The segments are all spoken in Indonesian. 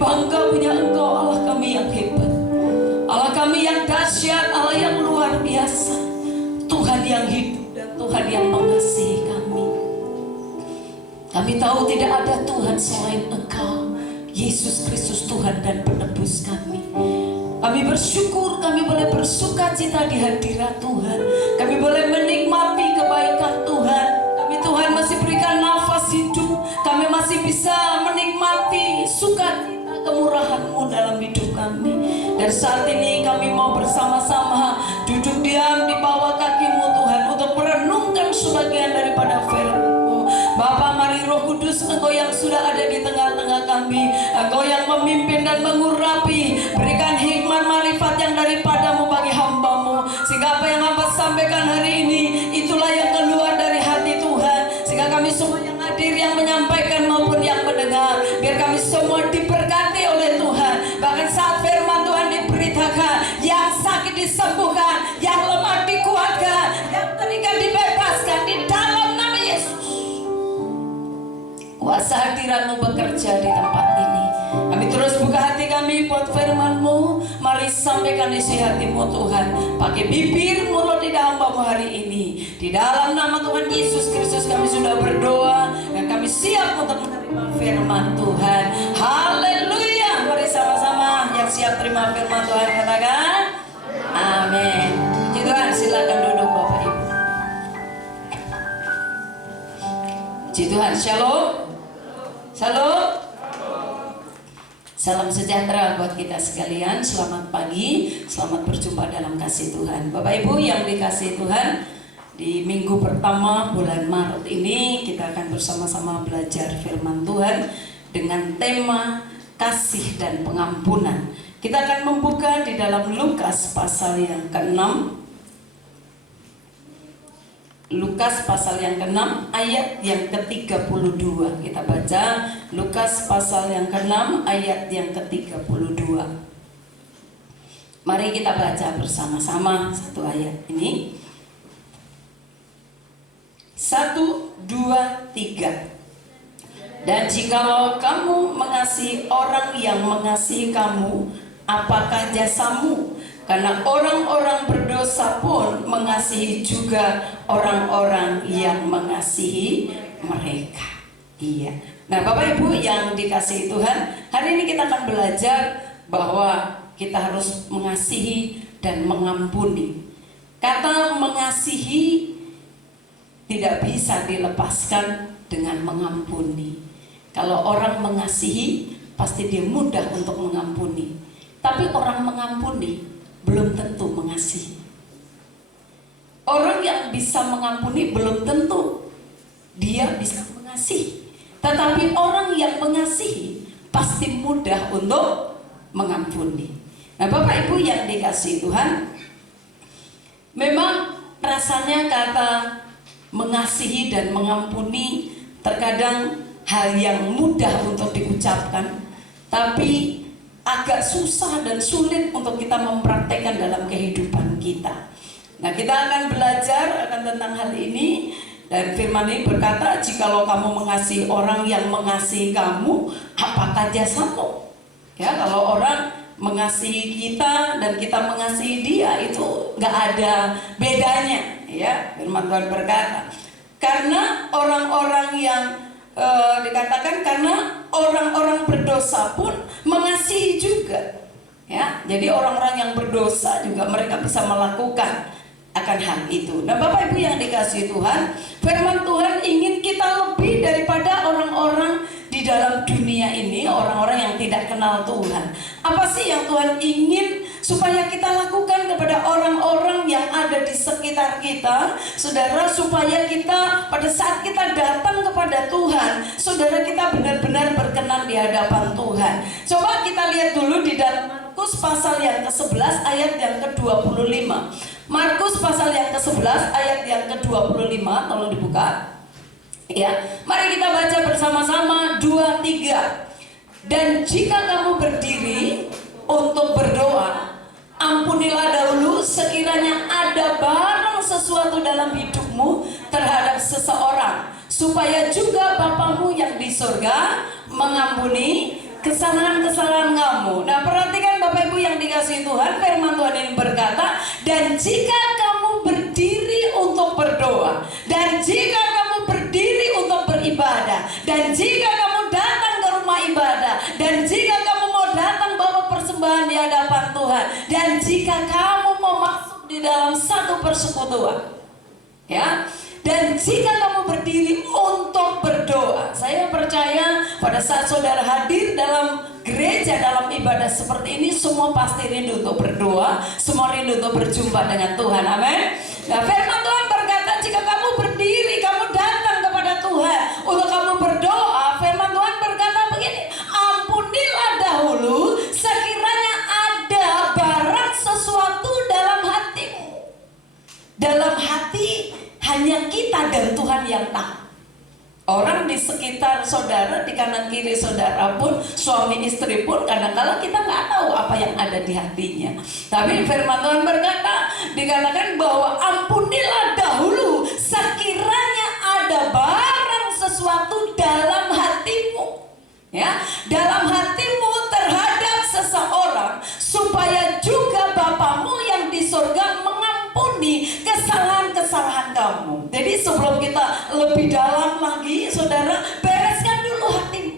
bangga punya Engkau, Allah kami yang hebat, Allah kami yang dahsyat, Allah yang luar biasa, Tuhan yang hidup dan Tuhan yang mengasihi kami. Kami tahu tidak ada Tuhan selain Engkau, Yesus Kristus Tuhan dan penebus kami. Kami bersyukur, kami boleh bersuka cita di hadirat Tuhan. Kami boleh menikmati kebaikan Tuhan. Kami Tuhan masih berikan nafas hidup. Kami masih bisa menikmati sukacita kemurahan-Mu dalam hidup kami. Dan saat ini kami mau bersama-sama duduk diam di bawah kaki-Mu Tuhan, untuk merenungkan sebagian daripada firman-Mu. Bapa, mari Roh Kudus, Engkau yang sudah ada di tengah-tengah kami, Engkau yang memimpin dan mengurapi, berikan hikmat marifat yang daripada-Mu bagi hamba-Mu, sehingga apa yang hamba sampaikan hari ini itulah yang keluar dari hati Tuhan, sehingga kami semua yang hadir, yang menyampaikan maupun yang mendengar, biar kami semua diberkati oleh Tuhan. Bahkan saat firman Tuhan diberitakan, yang sakit disembuhkan, yang lemah dikuatkan, yang terikat dibebaskan di dalam nama Yesus. Kuasa hadirat-Mu bekerja di tempat ini. Kami terus buka hati kami buat firman-Mu. Mari sampaikan isi hati-Mu Tuhan, pakai bibir mulut lidah hamba-Mu hari ini. Di dalam nama Tuhan Yesus Kristus kami sudah berdoa, dan kami siap untuk menerima firman Tuhan. Haleluya. Mari sama-sama yang siap terima firman Tuhan katakan amin. Puji Tuhan, silakan duduk Bapak Ibu. Puji Tuhan. Shalom. Shalom. Salam sejahtera buat kita sekalian. Selamat pagi, selamat berjumpa dalam kasih Tuhan. Bapak Ibu yang dikasihi Tuhan, di minggu pertama bulan Maret ini kita akan bersama-sama belajar firman Tuhan dengan tema kasih dan pengampunan. Kita akan membuka di dalam Lukas pasal yang ke-6. Lukas pasal yang ke-6 ayat yang ke-32. Kita baca Lukas pasal yang ke-6 ayat yang ke-32. Mari kita baca bersama-sama satu ayat ini. 1, 2, 3. Dan jikalau kamu mengasihi orang yang mengasihi kamu, apakah jasamu? Karena orang-orang berdosa pun mengasihi juga orang-orang yang mengasihi mereka. Iya. Nah, Bapak Ibu yang dikasihi Tuhan, hari ini kita akan belajar bahwa kita harus mengasihi dan mengampuni. Kata mengasihi tidak bisa dilepaskan dengan mengampuni. Kalau orang mengasihi, pasti dia mudah untuk mengampuni. Tapi orang mengampuni belum tentu mengasihi. Orang yang bisa mengampuni belum tentu dia bisa mengasihi. Tetapi orang yang mengasihi pasti mudah untuk mengampuni. Nah, Bapak Ibu yang dikasihi Tuhan, memang rasanya kata mengasihi dan mengampuni terkadang hal yang mudah untuk diucapkan, tapi agak susah dan sulit untuk kita mempraktekkan dalam kehidupan kita. Nah, kita akan belajar akan tentang hal ini, dan firman ini berkata, jikalau kamu mengasihi orang yang mengasihi kamu, apakah jasamu? Ya, kalau orang mengasihi kita dan kita mengasihi dia, itu nggak ada bedanya. Ya, firman Tuhan berkata, karena orang-orang yang dikatakan karena orang-orang berdosa pun mengasihi juga, ya. Jadi orang-orang yang berdosa juga mereka bisa melakukan akan hal itu. Nah, Bapak Ibu yang dikasihi Tuhan, firman Tuhan ingin kita lebih daripada orang-orang di dalam dunia ini, orang-orang yang tidak kenal Tuhan. Apa sih yang Tuhan ingin supaya kita lakukan kepada orang-orang yang ada di sekitar kita, saudara, supaya kita pada saat kita datang kepada Tuhan, saudara, kita benar-benar berkenan di hadapan Tuhan. Coba kita lihat dulu di dalam Markus pasal yang ke-11 ayat yang ke-25. Markus pasal yang ke-11 ayat yang ke-25, tolong dibuka. Ya, mari kita baca bersama-sama 2, 3. Dan jika kamu berdiri untuk berdoa, ampunilah dahulu sekiranya ada barang sesuatu dalam hidupmu terhadap seseorang, supaya juga Bapamu yang di surga mengampuni kesalahan-kesalahan kamu. Nah, perhatikan Bapak Ibu yang dikasihi Tuhan, firman Tuhan ini berkata, dan jika kamu berdiri untuk berdoa, dan jika kamu berdiri untuk beribadah, dan jika kamu datang ke rumah ibadah, dan jika kamu mau datang bawa persembahan di hadapan Tuhan, dan jika kamu mau masuk di dalam satu persekutuan, ya, dan jika kamu berdiri untuk berdoa, saya percaya pada saat saudara hadir dalam gereja, dalam ibadah seperti ini, semua pasti rindu untuk berdoa, semua rindu untuk berjumpa dengan Tuhan. Amin. Nah, firman Tuhan berkata, jika kamu berdiri, kamu datang kepada Tuhan untuk kamu berdoa, firman Tuhan berkata begini, ampunilah dahulu sekiranya ada barang sesuatu dalam hatimu. Dalam hati hanya kita dan Tuhan yang tahu. Orang di sekitar saudara, di kanan kiri saudara pun, suami istri pun, kadang-kadang kita nggak tahu apa yang ada di hatinya. Tapi firman Tuhan berkata, dikatakan bahwa ampunilah dahulu sekiranya ada barang sesuatu dalam hatimu, ya, dalam hatimu terhadap seseorang, supaya juga Bapamu yang di surga mengampuni kesalahan-kesalahan kamu. Jadi sebelum kita lebih dalam lagi, saudara, bereskan dulu hatimu,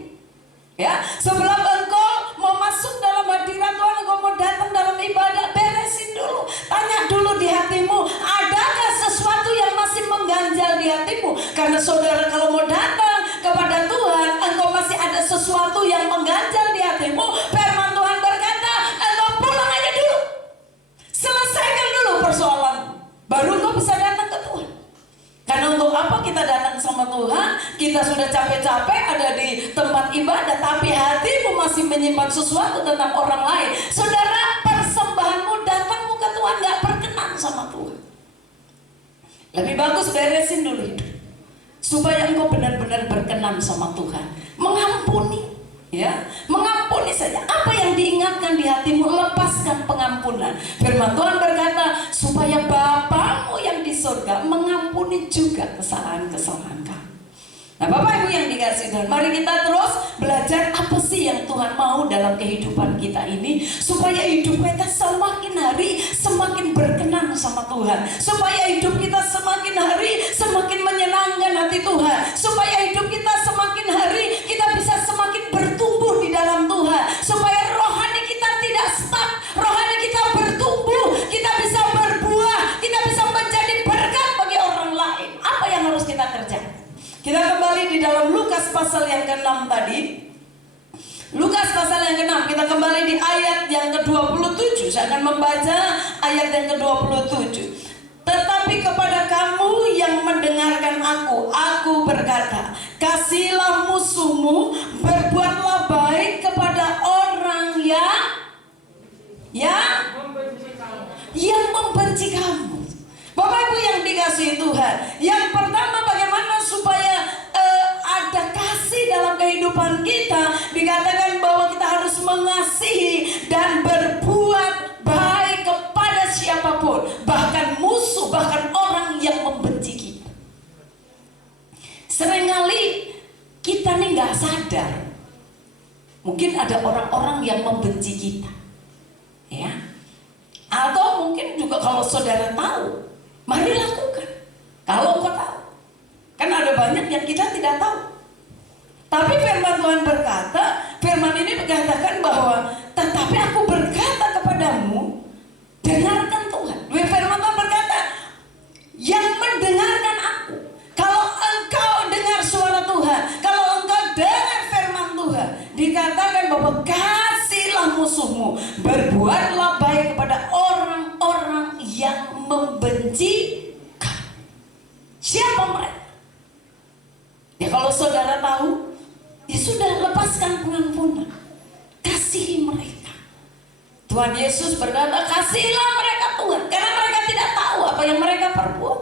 ya. Sebelum engkau mau masuk dalam hadirat Tuhan, engkau mau datang dalam ibadah, beresin dulu, tanya dulu di hatimu, adakah sesuatu yang masih mengganjal di hatimu? Karena saudara kalau mau datang kepada Tuhan, engkau masih ada sesuatu yang mengganjal di hatimu, firman Tuhan berkata, engkau pulang aja dulu, selesaikan dulu persoalan, baru engkau bisa datang ke Tuhan. Karena untuk apa kita datang sama Tuhan? Kita sudah capek-capek ada di tempat ibadah, tapi hatimu masih menyimpan sesuatu tentang orang lain. Saudara, persembahanmu, datangmu ke Tuhan gak berkenan sama Tuhan. Lebih bagus beresin dulu hidup, supaya engkau benar-benar berkenan sama Tuhan. Mengampuni, ya, mengampuni saja. Apa yang diingatkan di hatimu, lepaskan pengampunan. Firman Tuhan berkata, supaya Bapamu yang di surga mengampuni juga kesalahan-kesalahan kamu. Nah, Bapak Ibu yang dikasihi Tuhan, mari kita terus belajar apa sih yang Tuhan mau dalam kehidupan kita ini, supaya hidup kita semakin hari semakin berkenan sama Tuhan, supaya hidup kita semakin hari semakin menyenangkan hati Tuhan, supaya hidup kita semakin hari kita bisa semakin bertumbuh di dalam Tuhan, supaya rohani kita tidak stuck, rohani kita bertumbuh, kita bisa berbuah, kita bisa menjadi berkat bagi orang lain. Apa yang harus kita kerjakan? Kita kembali di dalam Lukas pasal yang ke-6 tadi. Lukas pasal yang ke-6, kita kembali di ayat yang ke-27. Saya akan membaca ayat yang ke-27. Tetapi kepada kamu yang mendengarkan aku berkata, kasihilah musuhmu, berbuatlah baik kepada orang yang membenci kamu. Bapak Ibu yang dikasihi Tuhan, yang pertama bagaimana supaya ada kasih dalam kehidupan kita. Dikatakan bahwa kita harus mengasihi dan berbuat baik kepada siapapun, bahkan musuh, bahkan orang yang membenci kita. Seringkali kita nih gak sadar, mungkin ada orang-orang yang membenci kita, ya. Atau mungkin juga kalau saudara tahu, mari lakukan. Kalau engkau tahu, kan ada banyak yang kita tidak tahu. Tapi firman Tuhan berkata, firman ini mengatakan bahwa tetapi aku berkata kepadamu, dengarkan Tuhan. Firman Tuhan berkata, yang mendengarkan aku. Kalau engkau dengar suara Tuhan, kalau engkau dengar firman Tuhan, dikatakan bahwa kasihilah musuhmu, berbuatlah baik kepada orang-orang yang membenci kamu. Siapa mereka? Ya kalau saudara tahu, ya sudah, lepaskan pengampunan, kasihi mereka. Tuhan Yesus berkata, kasihilah mereka Tuhan, karena mereka tidak tahu apa yang mereka perbuat.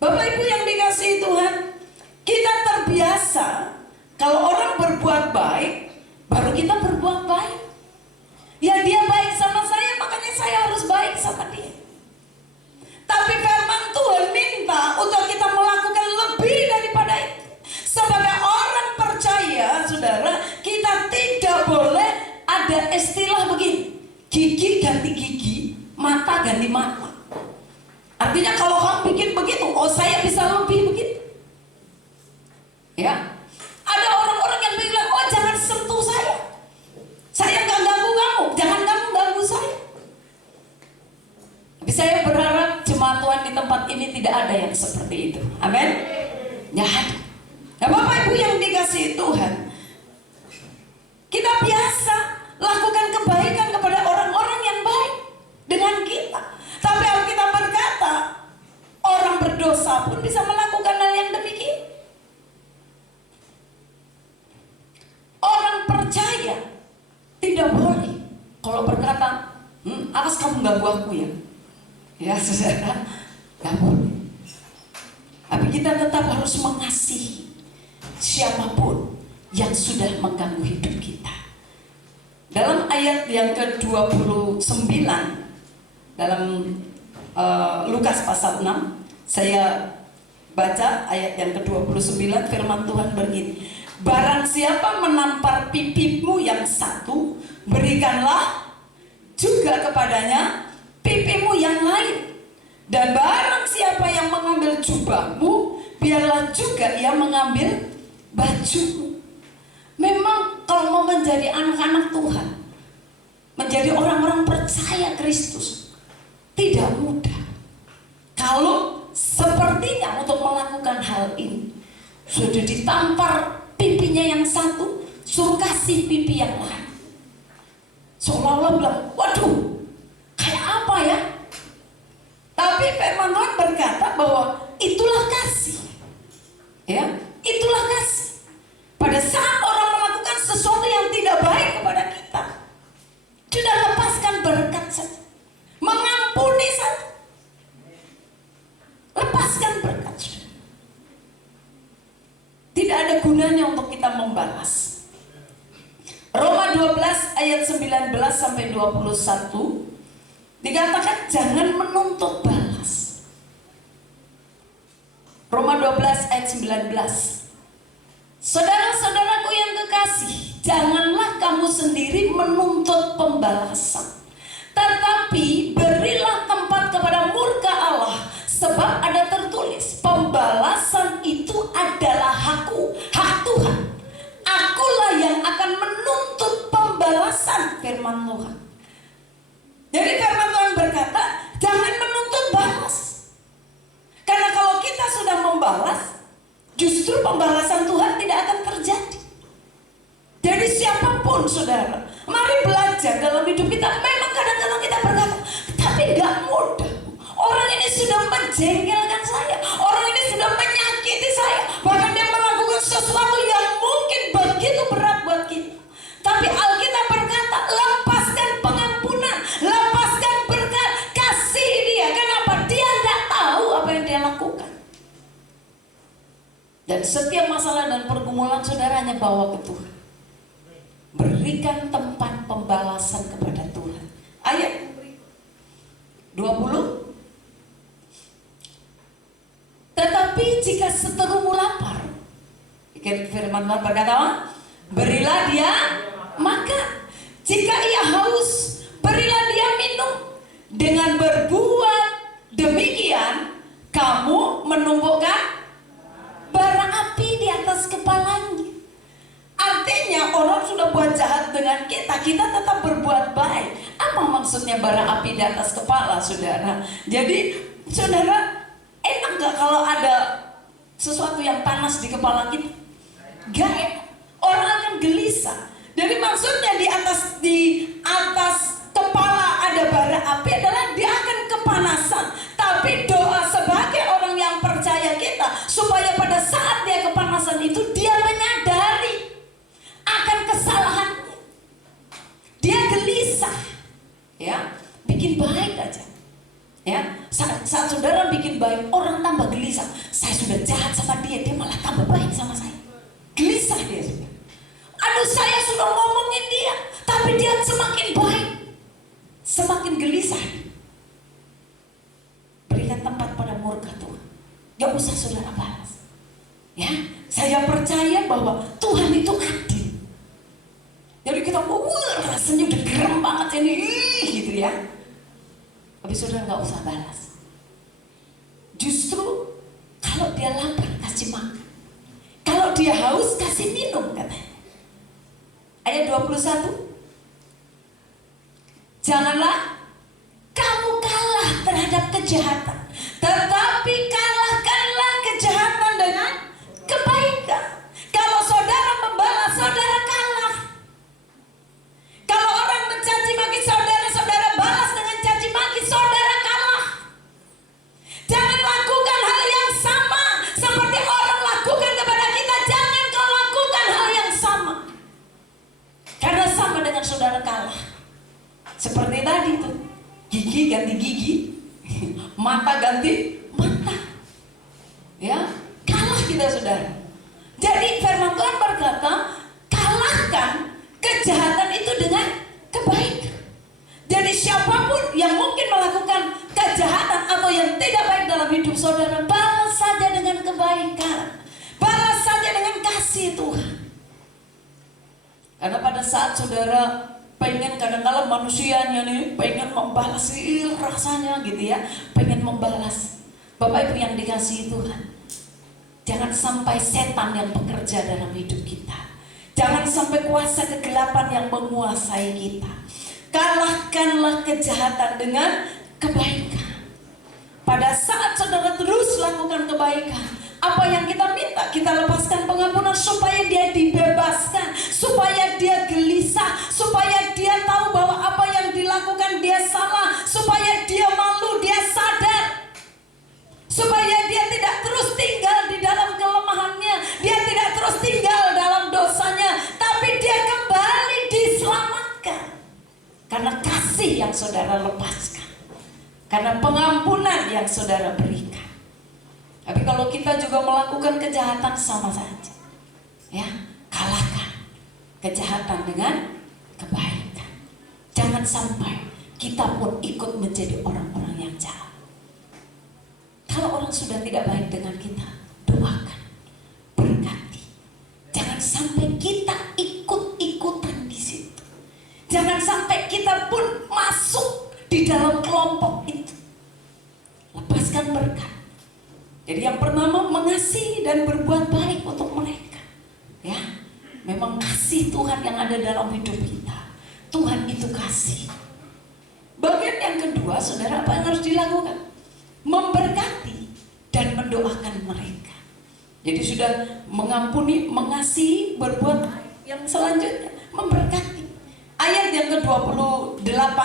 Bapak Ibu yang dikasihi Tuhan, kita terbiasa kalau orang berbuat baik, baru kita berbuat baik. Ya dia baik sama saya, makanya saya harus baik sama dia. Tapi firman Tuhan minta untuk kita melakukan lebih daripada itu. Sebagai orang percaya, saudara, jangan dimana. Artinya kalau kamu bikin begitu, oh saya bisa lebih begitu. Ya, ada orang-orang yang bilang, oh jangan sentuh saya nggak ganggu kamu, jangan kamu ganggu saya. Tapi saya berharap jemaat Tuhan di tempat ini tidak ada yang seperti itu. Amin. Ya ada. Nah, Bapak Ibu yang dikasihi Tuhan, kita biasa lakukan kebaikan kepada orang-orang yang baik dengan kita. Tapi Alkitab berkata, orang berdosa pun bisa melakukan hal yang demikian. Orang percaya tidak boleh kalau berkata, awas kamu ganggu aku ya. Ya saudara, gak boleh. Tapi kita tetap harus mengasihi siapapun yang sudah mengganggu hidup kita. Dalam ayat yang ke-29 dalam Lukas pasal 6, saya baca ayat yang ke-29, firman Tuhan begini. Barang siapa menampar pipimu yang satu, berikanlah juga kepadanya pipimu yang lain. Dan barang siapa yang mengambil jubahmu, biarlah juga ia mengambil bajumu. Memang kalau mau menjadi anak-anak Tuhan, menjadi orang-orang percaya Kristus, tidak mudah. Kalau sepertinya untuk melakukan hal ini, sudah ditampar pipinya yang satu, suruh kasih pipi yang lain. Seolah-olah bilang, waduh, kayak apa ya? Tapi firman Tuhan berkata bahwa itulah kasih. Ya, itulah kasih. Pada saat orang melakukan sesuatu yang tidak baik kepada kita, sudah lepaskan berkat saja, mengampuni saja, lepaskan berkat saja. Tidak ada gunanya untuk kita membalas. Roma 12 ayat 19 sampai 21 dikatakan jangan menuntut balas. Roma 12 ayat 19. Saudara-saudaraku yang kekasih, janganlah kamu sendiri menuntut pembalasan, tetapi berilah tempat kepada murka Allah, sebab ada tertulis, pembalasan itu adalah hakku, hak Tuhan. Akulah yang akan menuntut pembalasan, firman Tuhan. Jadi firman Tuhan berkata, jangan menuntut balas. Karena kalau kita sudah membalas, justru pembalasan Tuhan tidak akan terjadi. Jadi siapapun saudara, mari belajar dalam hidup kita. Memang kadang-kadang kita berkata, tapi gak mudah. Orang ini sudah menjengkelkan saya, orang ini sudah menyakiti saya, bahkan dia melakukan sesuatu yang mungkin begitu berat buat kita. Tapi Alkitab berkata, lepaskan pengampunan, lepaskan berkat, kasih dia. Kenapa? Dia tidak tahu apa yang dia lakukan. Dan setiap masalah dan pergumulan saudaranya bawa ke Tuhan. Berikan tempat pembalasan kepada Tuhan. Ayat 20. Tetapi jika seterumu lapar, firman Tuhan berkata, berilah dia makan. Jika ia haus, berilah dia minum. Dengan berbuat demikian, kamu menumbuhkan bara api di atas kepalanya. Artinya orang sudah buat jahat dengan kita, kita tetap berbuat baik. Apa maksudnya bara api di atas kepala, saudara? Jadi saudara, enak gak kalau ada sesuatu yang panas di kepala kita? Gak enak. Orang akan gelisah. Jadi maksudnya di atas kepala ada bara api adalah dia akan kepanasan. Tapi doa sebagai orang yang percaya kita, supaya pada saat dia kepanasan itu dia menyadari akan kesalahannya. Dia gelisah, ya, bikin baik aja. Ya, saat saudara bikin baik, orang tambah gelisah. Saya sudah jahat sama dia, dia malah tambah baik sama saya. Gelisah dia juga. Aduh, saya sudah ngomongin dia, tapi dia semakin baik, semakin gelisah. Berikan tempat pada murka Tuhan. Gak usah saudara balas. Ya, saya percaya bahwa Tuhan itu adil. Jadi kita rasanya udah gerem banget ini, gitu ya. Tapi saudara nggak usah balas. Justru kalau dia lapar kasih makan, kalau dia haus kasih minum katanya. Ayat 21. Janganlah kamu kalah terhadap kejahatan, tetapi kalahkanlah kejahatan dengan kebaikan. Kalau saudara membalas, saudara kalah. Kalau orang mencaci maki saudara, saudara balas dengan caci maki, saudara kalah. Jangan lakukan hal yang sama seperti orang lakukan kepada kita. Jangan kau lakukan hal yang sama, karena sama dengan saudara kalah. Seperti tadi tuh, gigi ganti gigi, mata ganti mata, ya kalah kita saudara. Jadi firman Tuhan berkata, kalahkan kejahatan itu dengan kebaikan. Jadi siapapun yang mungkin melakukan kejahatan atau yang tidak baik dalam hidup saudara, balas saja dengan kebaikan, balas saja dengan kasih Tuhan. Karena pada saat saudara pengen, kadang-kadang manusianya nih pengen membalas, rasanya gitu ya, pengen membalas. Bapak Ibu yang dikasihi Tuhan, jangan sampai setan yang bekerja dalam hidup kita, jangan sampai kuasa kegelapan yang menguasai kita. Kalahkanlah kejahatan dengan kebaikan. Pada saat saudara terus lakukan kebaikan, apa yang kita minta, kita lepaskan pengampunan supaya dia dibebaskan, supaya dia gelisah, supaya dia tahu bahwa apa yang dilakukan dia salah, supaya dia malu, dia sadar, supaya dia tidak terus tinggal di dalam kelemahannya, dia tidak terus tinggal dalam dosanya, tapi dia kembali diselamatkan karena kasih yang saudara lepaskan, karena pengampunan yang saudara berikan. Tapi kalau kita juga melakukan kejahatan, sama saja, ya, kalahkan kejahatan dengan kebaikan. Jangan sampai kita pun ikut menjadi orang-orang yang jahat. Kalau orang sudah tidak baik dengan kita, doakan, berkati. Jangan sampai kita ikut-ikutan di situ. Jangan sampai kita pun masuk di dalam kelompok itu. Lepaskan berkat. Jadi yang pertama, mengasihi dan berbuat baik untuk mereka. Ya, memang kasih Tuhan yang ada dalam hidup kita. Tuhan itu kasih. Bagian yang kedua, saudara, apa yang harus dilakukan? Memberkati dan mendoakan mereka. Jadi sudah mengampuni, mengasihi, berbuat baik. Yang selanjutnya, memberkati. Ayat yang ke-28.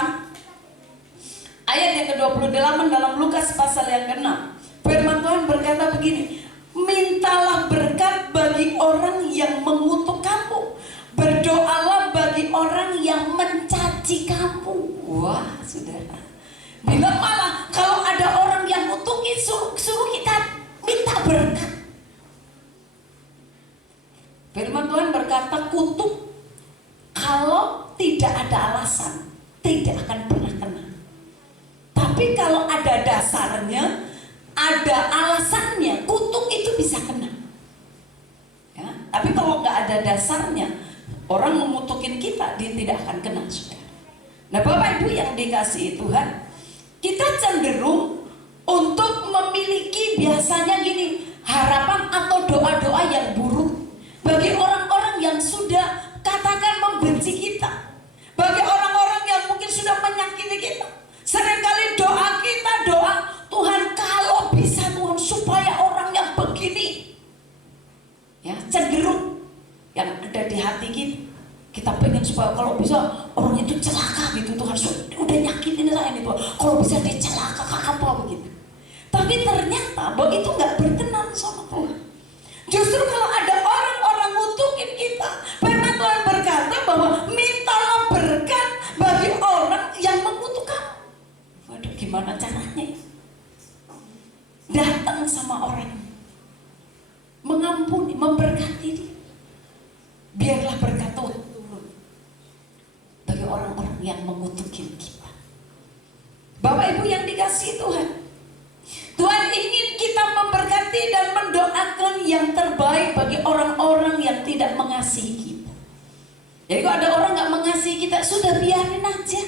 Ayat yang ke-28 dalam Lukas pasal yang ke-6. Firman Tuhan berkata begini, mintalah berkat bagi orang yang mengutuk kamu, berdoalah bagi orang yang mencaci kamu. Wah, saudara, bila malah kalau ada orang yang ngutuki, suruh kita minta berkat. Firman Tuhan berkata, kutuk kalau tidak ada alasan tidak akan pernah kena. Tapi kalau ada dasarnya, ada alasannya, kutuk itu bisa kena. Ya, tapi kalau nggak ada dasarnya, orang memutukin kita, dia tidak akan kena, saudara. Nah, Bapak Ibu yang dikasihi Tuhan, kita cenderung untuk memiliki biasanya gini, harapan atau doa-doa yang buruk bagi orang-orang yang sudah katakan membenci kita, bagi orang-orang yang mungkin sudah menyakiti kita. Seringkali doa kita, doa Tuhan, kalau bisa Tuhan supaya orang yang begini, ya, cenderung yang ada di hati kita pengen supaya kalau bisa orang itu celaka gitu, Tuhan udah nyakitin saya nih Tuhan, kalau bisa dia celaka apa begitu. Tapi ternyata bahwa itu nggak berkenan sama Tuhan. Justru kalau ada orang-orang ngutukin kita, firman Tuhan berkata bahwa mintalah berkat bagi orang yang mengutuk kamu. Waduh, gimana caranya? Datang sama orang, mengampuni, memberkati dia. Biarlah berkat Tuhan turun bagi orang-orang yang mengutukin kita. Bapak Ibu yang dikasihi Tuhan, Tuhan ingin kita memberkati dan mendoakan yang terbaik bagi orang-orang yang tidak mengasihi kita. Jadi kalau ada orang gak mengasihi kita, sudah biarin aja.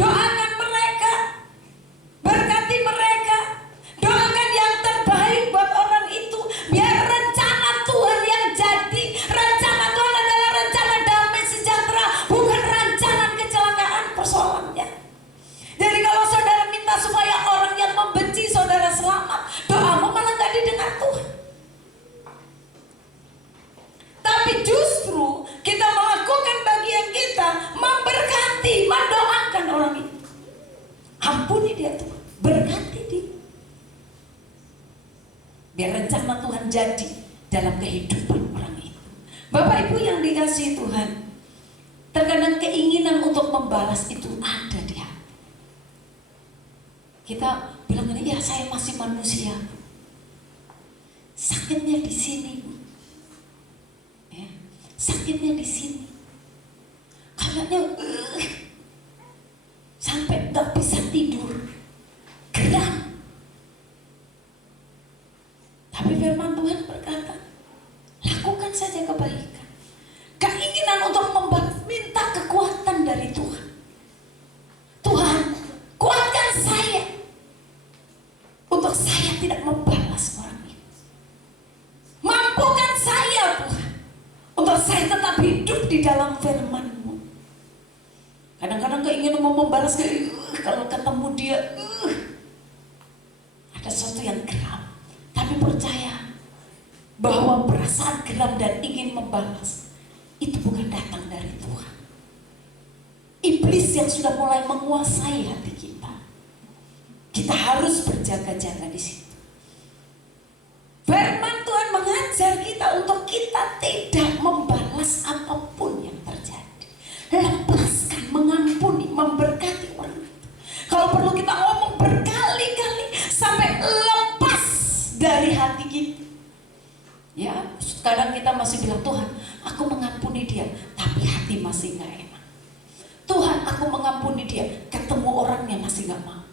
Doakan mereka, Tapi justru kita melakukan bagian kita, memberkati, mendoakan orang itu. Ampuni dia Tuhan, berkati dia. Biar rencana Tuhan jadi dalam kehidupan orang itu. Bapak Ibu yang dikasihi Tuhan, terkadang keinginan untuk membalas itu ada di hati. Kita bilang ini, ya saya masih manusia. Sakitnya di sini, ya, sakitnya di sini. Kayaknya sampai nggak bisa tidur, geram. Tapi firman Tuhan berkata, lakukan saja kebaikan. Keinginan untuk membalas, minta kekuatan dari Tuhan. Tuhan, kuatkan saya untuk saya tidak membalas orang ini. Mampukan saya Tuhan untuk saya tetap hidup di dalam firman-Mu. Kadang-kadang keinginan mau membalas, kalau ketemu dia ada sesuatu yang geram. Tapi percaya bahwa perasaan geram dan ingin membalas itu bukan datang dari Tuhan. Iblis yang sudah mulai menguasai hati kita. Kita harus berjaga-jaga di situ. Firman Tuhan mengajar kita untuk kita tidak membalas apapun yang terjadi. Lepaskan, mengampuni, memberkati orang itu. Kalau perlu kita ngomong berkali-kali sampai lepas dari hati kita. Ya, kadang kita masih bilang, Tuhan, aku mengampuni dia, tapi hati masih gak enak. Tuhan, aku mengampuni dia, ketemu orangnya masih gak mau.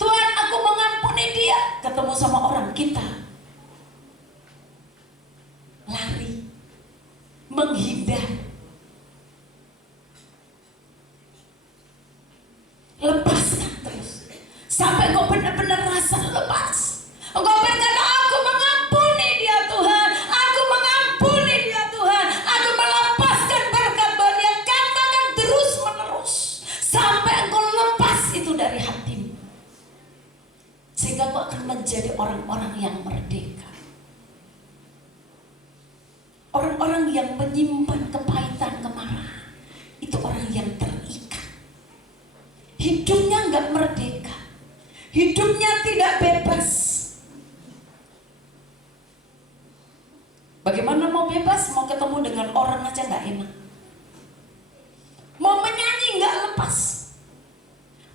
Tuhan, aku mengampuni dia, ketemu sama orang kita lari, menghindar. Lepaskan terus sampai kau benar-benar rasa lepas. Engkau berkata, aku mengampuni dia Tuhan, aku mengampuni dia Tuhan, aku melepaskan berkat buat dia. Katakan terus menerus sampai engkau lepas itu dari hatimu, sehingga engkau akan menjadi orang-orang yang merdeka. Orang-orang yang menyimpan kepahitan, kemarahan, itu orang yang terikat. Hidupnya enggak merdeka, hidupnya tidak bebas. Bagaimana mau bebas? Mau ketemu dengan orang aja nggak enak. Mau menyanyi nggak lepas.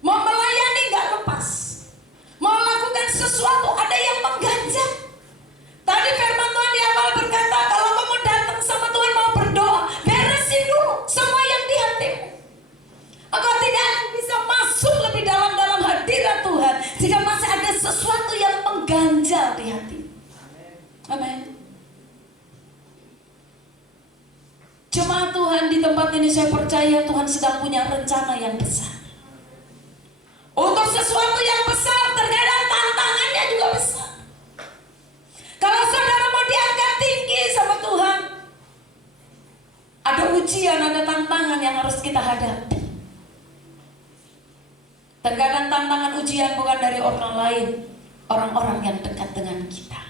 Mau melayani nggak lepas. Mau lakukan sesuatu ada yang mengganjal. Tadi firman Tuhan di awal berkata, kalau kamu datang sama Tuhan mau berdoa, beresin dulu semua yang di hatimu. Engkau tidak bisa masuk lebih dalam hadirat Tuhan jika masih ada sesuatu yang mengganjal di hati. Amin. Jemaat Tuhan, di tempat ini saya percaya Tuhan sedang punya rencana yang besar. Untuk sesuatu yang besar, terkadang tantangannya juga besar. Kalau saudara mau diangkat tinggi sama Tuhan, ada ujian, ada tantangan yang harus kita hadapi. Terkadang tantangan ujian bukan dari orang lain, orang-orang yang dekat dengan kita.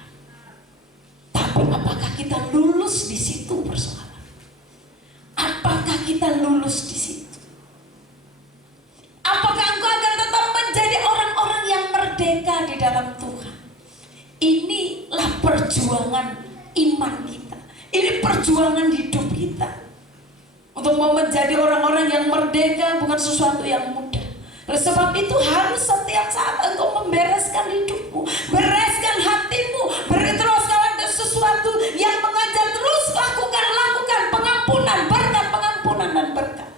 Tapi apakah kita lulus di situ persoalan? Apakah kita lulus di situ? Apakah engkau akan tetap menjadi orang-orang yang merdeka di dalam Tuhan? Inilah perjuangan iman kita. Ini perjuangan hidup kita. Untuk mau menjadi orang-orang yang merdeka bukan sesuatu yang mudah. Oleh sebab itu harus setiap saat engkau membereskan hidupmu, bereskan hatimu, beri terus kalau ada sesuatu yang mengajar terus lakukan pengampunan, berkat pengampunan dan berkat.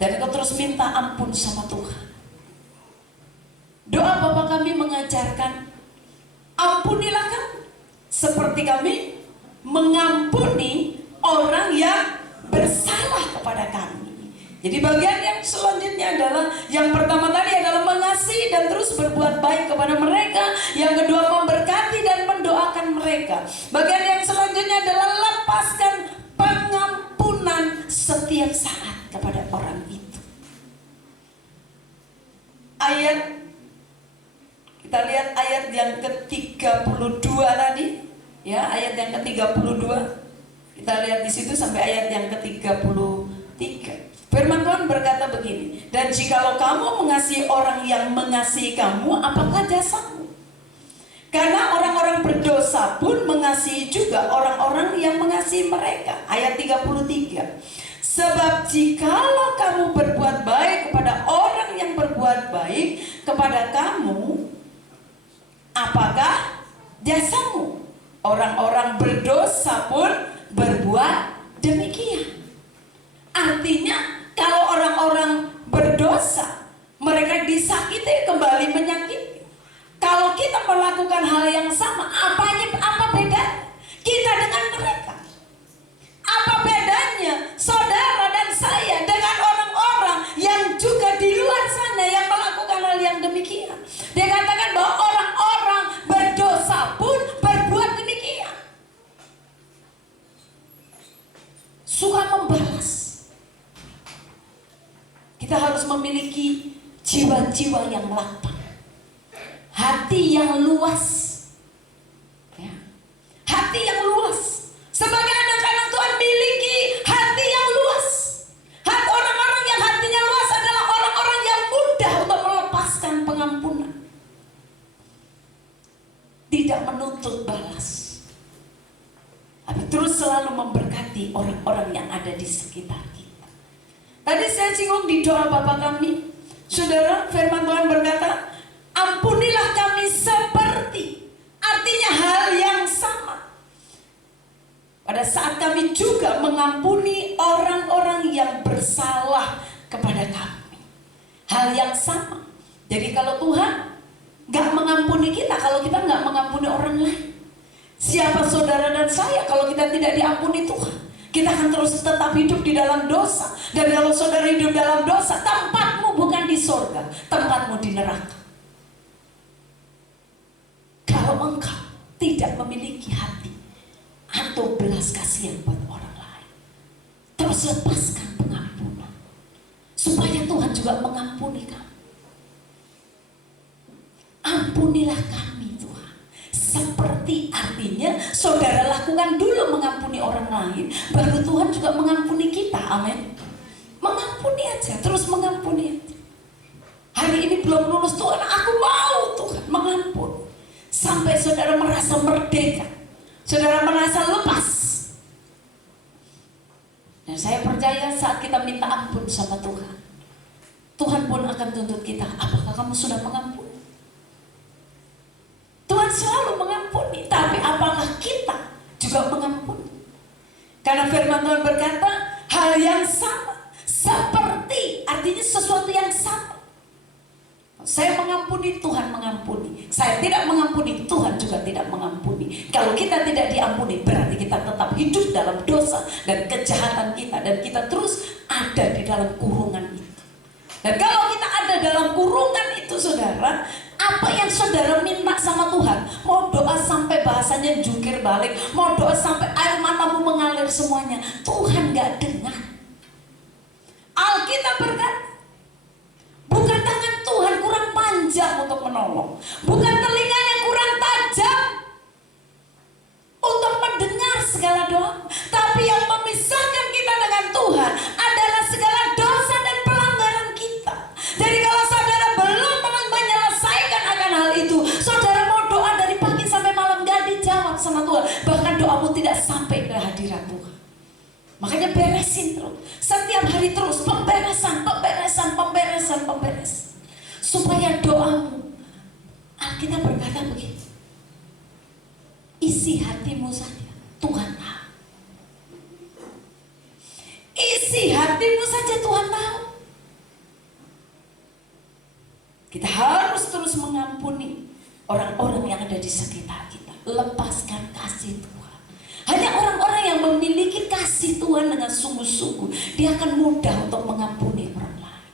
Dan engkau terus minta ampun sama Tuhan. Doa Bapa kami mengajarkan, ampunilah kami seperti kami mengampuni orang yang bersalah kepada kami. Jadi bagian yang selanjutnya adalah, yang pertama tadi adalah mengasihi dan terus berbuat baik kepada mereka. Yang kedua memberkati dan mendoakan mereka. Bagian yang selanjutnya adalah lepaskan pengampunan setiap saat kepada orang itu. Kita lihat ayat yang ke-32 tadi. Ya, ayat yang ke-32. Kita Kita lihat di situ sampai ayat yang ke-33. Firman Tuhan berkata begini, dan jikalau kamu mengasihi orang yang mengasihi kamu, apakah jasamu? Karena orang-orang berdosa pun mengasihi juga orang-orang yang mengasihi mereka. Ayat 33. Sebab jikalau kamu berbuat baik kepada orang yang berbuat baik kepada kamu, apakah jasamu? Orang-orang berdosa pun berbuat demikian. Artinya kalau orang-orang berdosa, mereka disakiti kembali menyakiti. Kalau kita melakukan hal yang sama, apa beda kita dengan mereka? Apa bedanya saudara dan saya dengan orang-orang yang juga di luar sana yang melakukan hal yang demikian? Dia katakan bahwa orang-orang berdosa pun berbuat demikian. Suka membalas. Kita harus memiliki jiwa-jiwa yang lapang, hati yang luas, ya. Hati yang luas. Sebagai anak-anak Tuhan miliki hati yang luas. Hati orang-orang yang hatinya luas adalah orang-orang yang mudah untuk melepaskan pengampunan, tidak menuntut balas, tapi terus selalu memberkati orang-orang yang ada di sekitar kita. Tadi saya singgung di doa Bapa kami, saudara, firman Tuhan berkata, ampunilah kami seperti, artinya hal yang sama. Pada saat kami juga mengampuni orang-orang yang bersalah kepada kami, hal yang sama. Jadi kalau Tuhan gak mengampuni kita, kalau kita gak mengampuni orang lain, siapa saudara dan saya kalau kita tidak diampuni Tuhan? Kita akan terus tetap hidup di dalam dosa. Dan kalau saudara hidup dalam dosa, tempatmu bukan di sorga, tempatmu di neraka. Kalau engkau tidak memiliki hati atau belas kasihan buat orang lain, terus lepaskan pengampunan, supaya Tuhan juga mengampuni kamu. Ampunilah kami Tuhan, seperti, artinya saudara lakukan dulu mengampuni orang lain, baru Tuhan juga mengampuni kita. Amin. Mengampuni aja, terus mengampuni aja. Hari ini belum lulus, Tuhan aku mau Tuhan mengampuni, sampai saudara merasa merdeka, saudara merasa lepas. Dan saya percaya saat kita minta ampun sama Tuhan, Tuhan pun akan tuntut kita, apakah kamu sudah mengampuni? Tuhan selalu mengampuni, tapi apakah kita juga mengampuni? Karena firman Tuhan berkata, hal yang sama, seperti, artinya sesuatu yang sama. Saya mengampuni, Tuhan mengampuni. Saya tidak mengampuni, Tuhan juga tidak mengampuni. Kalau kita tidak diampuni, berarti kita tetap hidup dalam dosa dan kejahatan kita, dan kita terus ada di dalam kurungan itu. Dan kalau kita ada dalam kurungan itu, saudara, apa yang saudara minta sama Tuhan, mau doa sampai bahasanya jungkir balik, mau doa sampai air matamu mengalir semuanya, Tuhan gak dengar. Alkitab berkata, bukan tangan Tuhan kurang panjang untuk menolong, bukan telinga yang kurang tajam untuk mendengar segala doa, tapi yang memisahkan kita dengan Tuhan adalah segala dosa dan pelanggaran kita. Jadi kalau saudara belum menyelesaikan akan hal itu, saudara mau doa dari pagi sampai malam gak dijawab sama Tuhan, bahkan doamu tidak sampai ke hadirat Tuhan. Makanya beresin terus, setiap hari terus pemberesan, supaya doamu, Alkitab berkata begini, isi hatimu saja Tuhan tahu. Isi hatimu saja Tuhan tahu. Kita harus terus mengampuni orang-orang yang ada di sekitar kita. Lepaskan kasih Tuhan. Hanya orang-orang yang memiliki kasih Tuhan dengan sungguh-sungguh, dia akan mudah untuk mengampuni orang lain.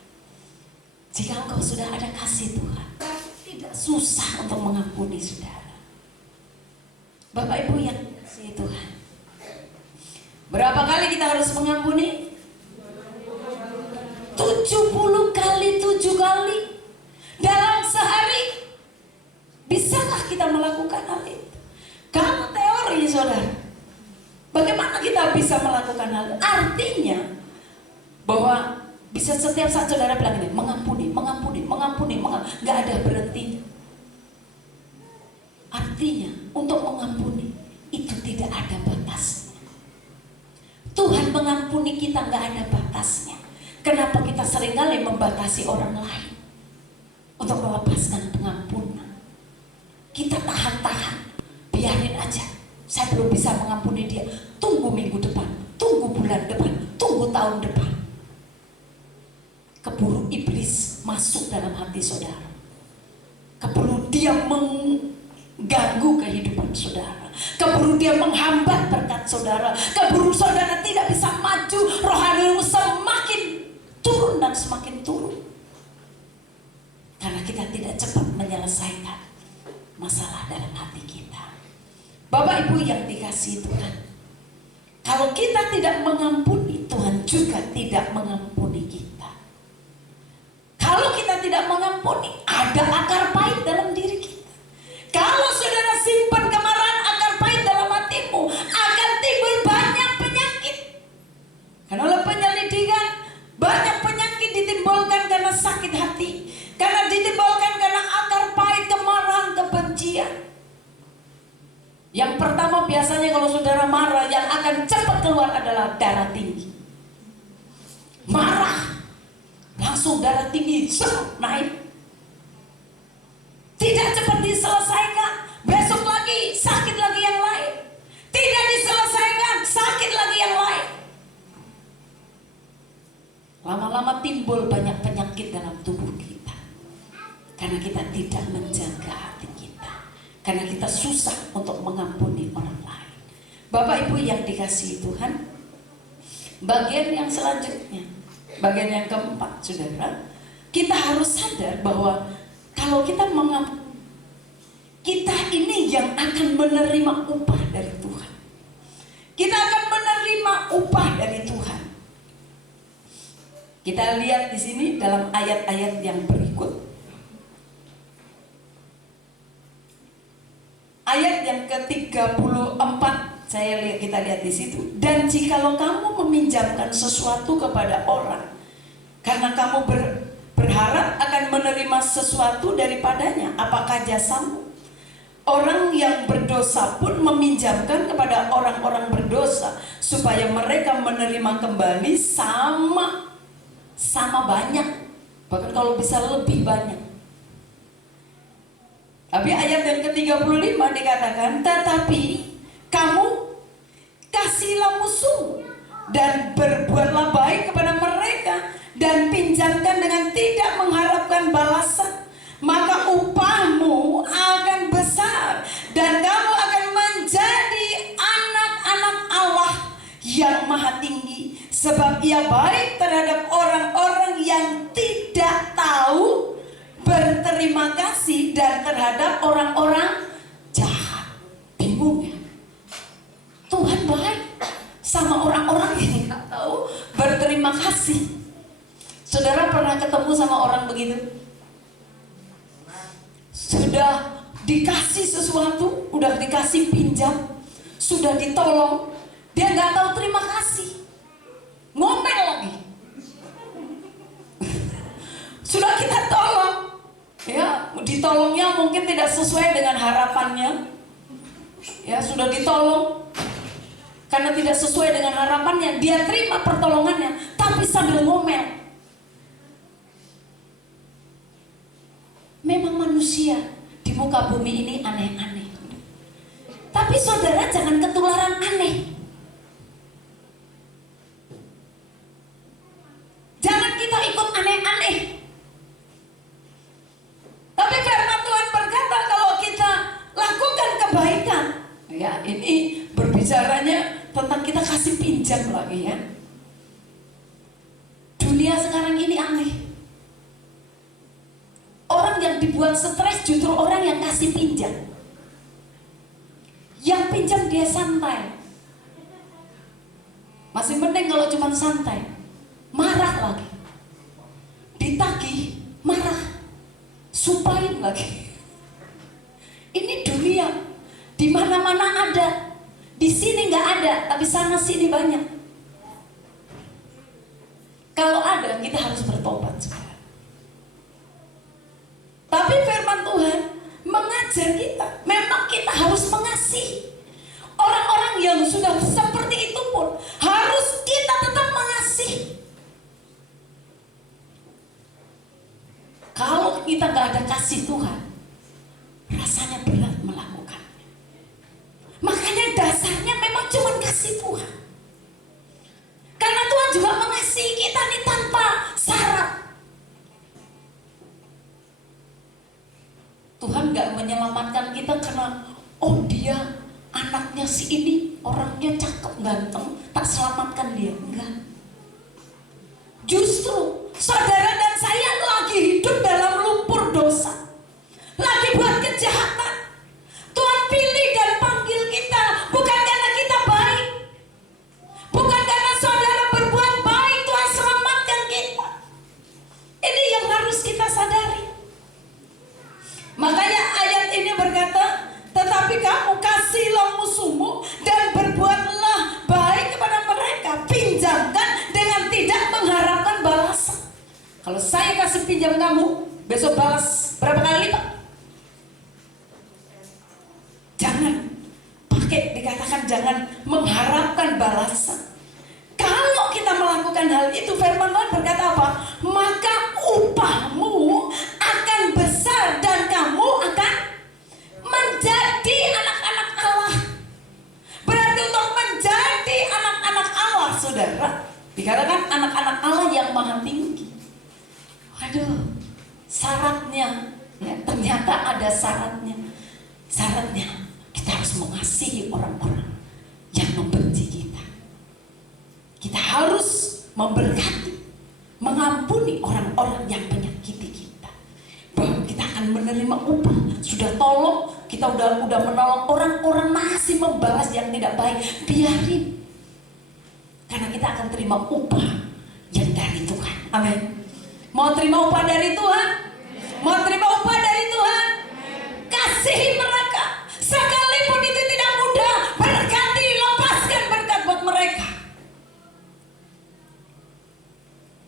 Jika engkau sudah ada kasih Tuhan, tidak susah untuk mengampuni saudara. Bapak Ibu yang kasih Tuhan, berapa kali kita harus mengampuni? 70 kali 7 kali dalam sehari. Bisakah kita melakukan hal itu? Kalau teori saudara, bagaimana kita bisa bisa melakukan hal itu. Artinya bahwa bisa setiap saat saudara bilang ini, mengampuni, nggak ada berhenti. Artinya untuk mengampuni itu tidak ada batasnya. Tuhan mengampuni kita nggak ada batasnya. Kenapa kita seringkali membatasi orang lain untuk melepaskan pengampunan? Kita tahan-tahan, biarin aja. Saya belum bisa mengampuni dia. Tunggu minggu depan, tunggu bulan depan, tunggu tahun depan. Keburu iblis masuk dalam hati saudara. Keburu dia mengganggu kehidupan saudara. Keburu dia menghambat berkat saudara. Keburu saudara tidak bisa maju. Rohanimu semakin turun dan semakin turun. Karena kita tidak cepat menyelesaikan masalah dalam hati kita. Bapak Ibu yang dikasihi Tuhan, kalau kita tidak mengampuni, Tuhan juga tidak mengampuni kita. Kalau kita tidak mengampuni, ada akar pahit dalam diri kita. Kalau saudara simpan kemarahan, akar pahit dalam hatimu, akan timbul banyak penyakit. Karena oleh penyelidikan, banyak penyakit ditimbulkan karena sakit hati, karena ditimbulkan karena akar pahit, kemarahan, kebencian. Yang pertama biasanya kalau saudara marah, yang akan cepat keluar adalah darah tinggi. Marah, langsung darah tinggi naik. Tidak cepat diselesaikan, besok lagi sakit lagi yang lain. Tidak diselesaikan, sakit lagi yang lain. Lama-lama timbul banyak penyakit dalam tubuh kita, karena kita tidak menjaga hati kita, karena kita susah untuk mengampuni orang lain. Bapak Ibu yang dikasihi Tuhan, bagian yang selanjutnya, bagian yang keempat, saudara, kita harus sadar bahwa kalau kita mengampuni, kita ini yang akan menerima upah dari Tuhan. Kita akan menerima upah dari Tuhan. Kita lihat di sini dalam ayat-ayat yang berikut. Ayat yang ke-34, kita lihat di situ. Dan jikalau kamu meminjamkan sesuatu kepada orang, karena kamu berharap akan menerima sesuatu daripadanya, apakah jasamu? Orang yang berdosa pun meminjamkan kepada orang-orang berdosa, supaya mereka menerima kembali sama banyak, bahkan kalau bisa lebih banyak. Tapi ayat yang ke-35 dikatakan, tetapi kamu kasihlah musuh dan berbuatlah baik kepada mereka, dan pinjamkan dengan tidak mengharapkan balasan, maka upahmu akan besar dan kamu akan menjadi anak-anak Allah yang maha tinggi, sebab ia baik terhadap orang-orang yang tidak tahu berterima kasih dan terhadap orang-orang jahat. Bingung ya? Tuhan baik sama orang-orang yang tidak tahu berterima kasih. Saudara pernah ketemu sama orang begitu? Sudah dikasih sesuatu, udah dikasih pinjam, sudah ditolong, dia nggak tahu terima kasih, ngomel lagi. Sudah kita tolong, ya, ditolongnya mungkin tidak sesuai dengan harapannya, ya, sudah ditolong karena tidak sesuai dengan harapannya, dia terima pertolongannya, tapi sambil ngomel. Memang manusia di muka bumi ini aneh-aneh. Tapi saudara jangan ketularan aneh. Jangan kita ikut aneh-aneh. Tapi firman Tuhan berkata kalau kita lakukan kebaikan, ya, ini berbicaranya tentang kita kasih pinjam lagi, ya. Dunia sekarang ini aneh. Orang yang dibuat stres justru orang yang kasih pinjam. Yang pinjam dia santai. Masih mending kalau cuma santai. Marah lagi. Ditagih, marah. Sumpahin lagi. Ini dunia. Di mana-mana ada. Di sini nggak ada, tapi sana sini banyak. Kalau ada, kita harus bertobat sekarang. Tapi firman Tuhan mengajar kita, memang kita harus mengasihi. Orang-orang yang sudah seperti itu pun harus kita tetap mengasihi. Kalau kita gak ada kasih Tuhan, rasanya berat melakukannya. Makanya dasarnya memang cuma kasih Tuhan. Karena Tuhan juga mengasihi kita nih tanpa syarat. Tuhan gak menyelamatkan kita karena oh dia anaknya si ini, orangnya cakep, ganteng, tak selamatkan dia. Enggak. Justru saudara dan saya lagi hidup dalam lumpur dosa, lagi buat kejahatan. Tuhan pilih dan panggil kita bukan karena kita baik, bukan karena saudara berbuat baik Tuhan selamatkan kita. Ini yang harus kita sadari. Makanya ayat ini berkata, tetapi kamu kasihlah musuhmu dan berbuatlah baik kepada mereka, pinjamkan dengan tidak mengharapkan balasan. Kalau saya kasih pinjam kamu, besok balas berapa kali lipat? Jangan pakai, dikatakan jangan mengharapkan balasan. Kalau kita melakukan hal itu, firman Tuhan berkata apa? Maka upahmu akan besar dan kamu akan menjadi anak-anak Allah. Berarti untuk menjadi anak-anak Allah, saudara, dikatakan anak-anak Allah yang maha tinggi. Waduh, syaratnya ya, ternyata ada syaratnya. Syaratnya kita harus mengasihi orang-orang yang membenci kita. Kita harus memberkati, mengampuni orang-orang yang menyakiti kita. Bahwa kita akan menerima upah. Sudah tolong, kita udah menolong orang-orang masih membalas yang tidak baik, biarin. Karena kita akan terima upah yang dari Tuhan. Amin. Mau terima upah dari Tuhan? Mau terima upah dari Tuhan? Kasihi mereka, sekalipun itu tidak mudah. Berkati, lepaskan berkat buat mereka.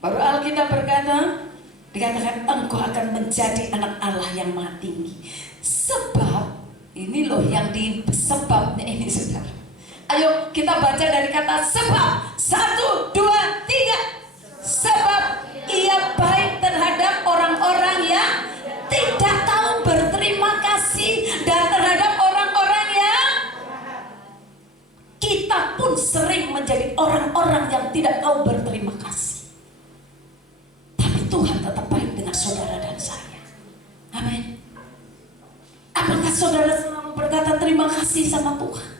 Baru Alkitab berkata, dikatakan engkau akan menjadi anak Allah yang maha tinggi. Sebab, ini loh yang di sebabnya ini, saudara. Ayo kita baca dari kata sebab. 1, 2, 3. Sebab ia baik terhadap orang-orang yang tidak tahu berterima kasih, dan terhadap orang-orang yang kita pun sering menjadi orang-orang yang tidak tahu berterima kasih. Tapi Tuhan tetap baik dengan saudara dan saya. Amin. Apakah saudara selalu berkata terima kasih sama Tuhan?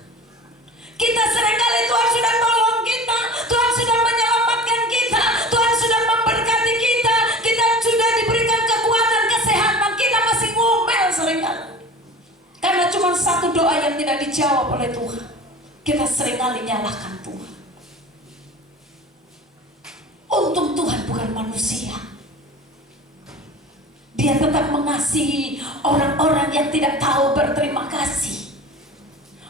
Kita seringkali Tuhan sudah tolong kita, Tuhan sudah menyelamatkan kita, Tuhan sudah memberkati kita, kita sudah diberikan kekuatan, kesehatan, kita masih ngomel seringkali. Karena cuma satu doa yang tidak dijawab oleh Tuhan, kita seringkali nyalahkan Tuhan. Untung Tuhan bukan manusia. Dia tetap mengasihi orang-orang yang tidak tahu berterima kasih.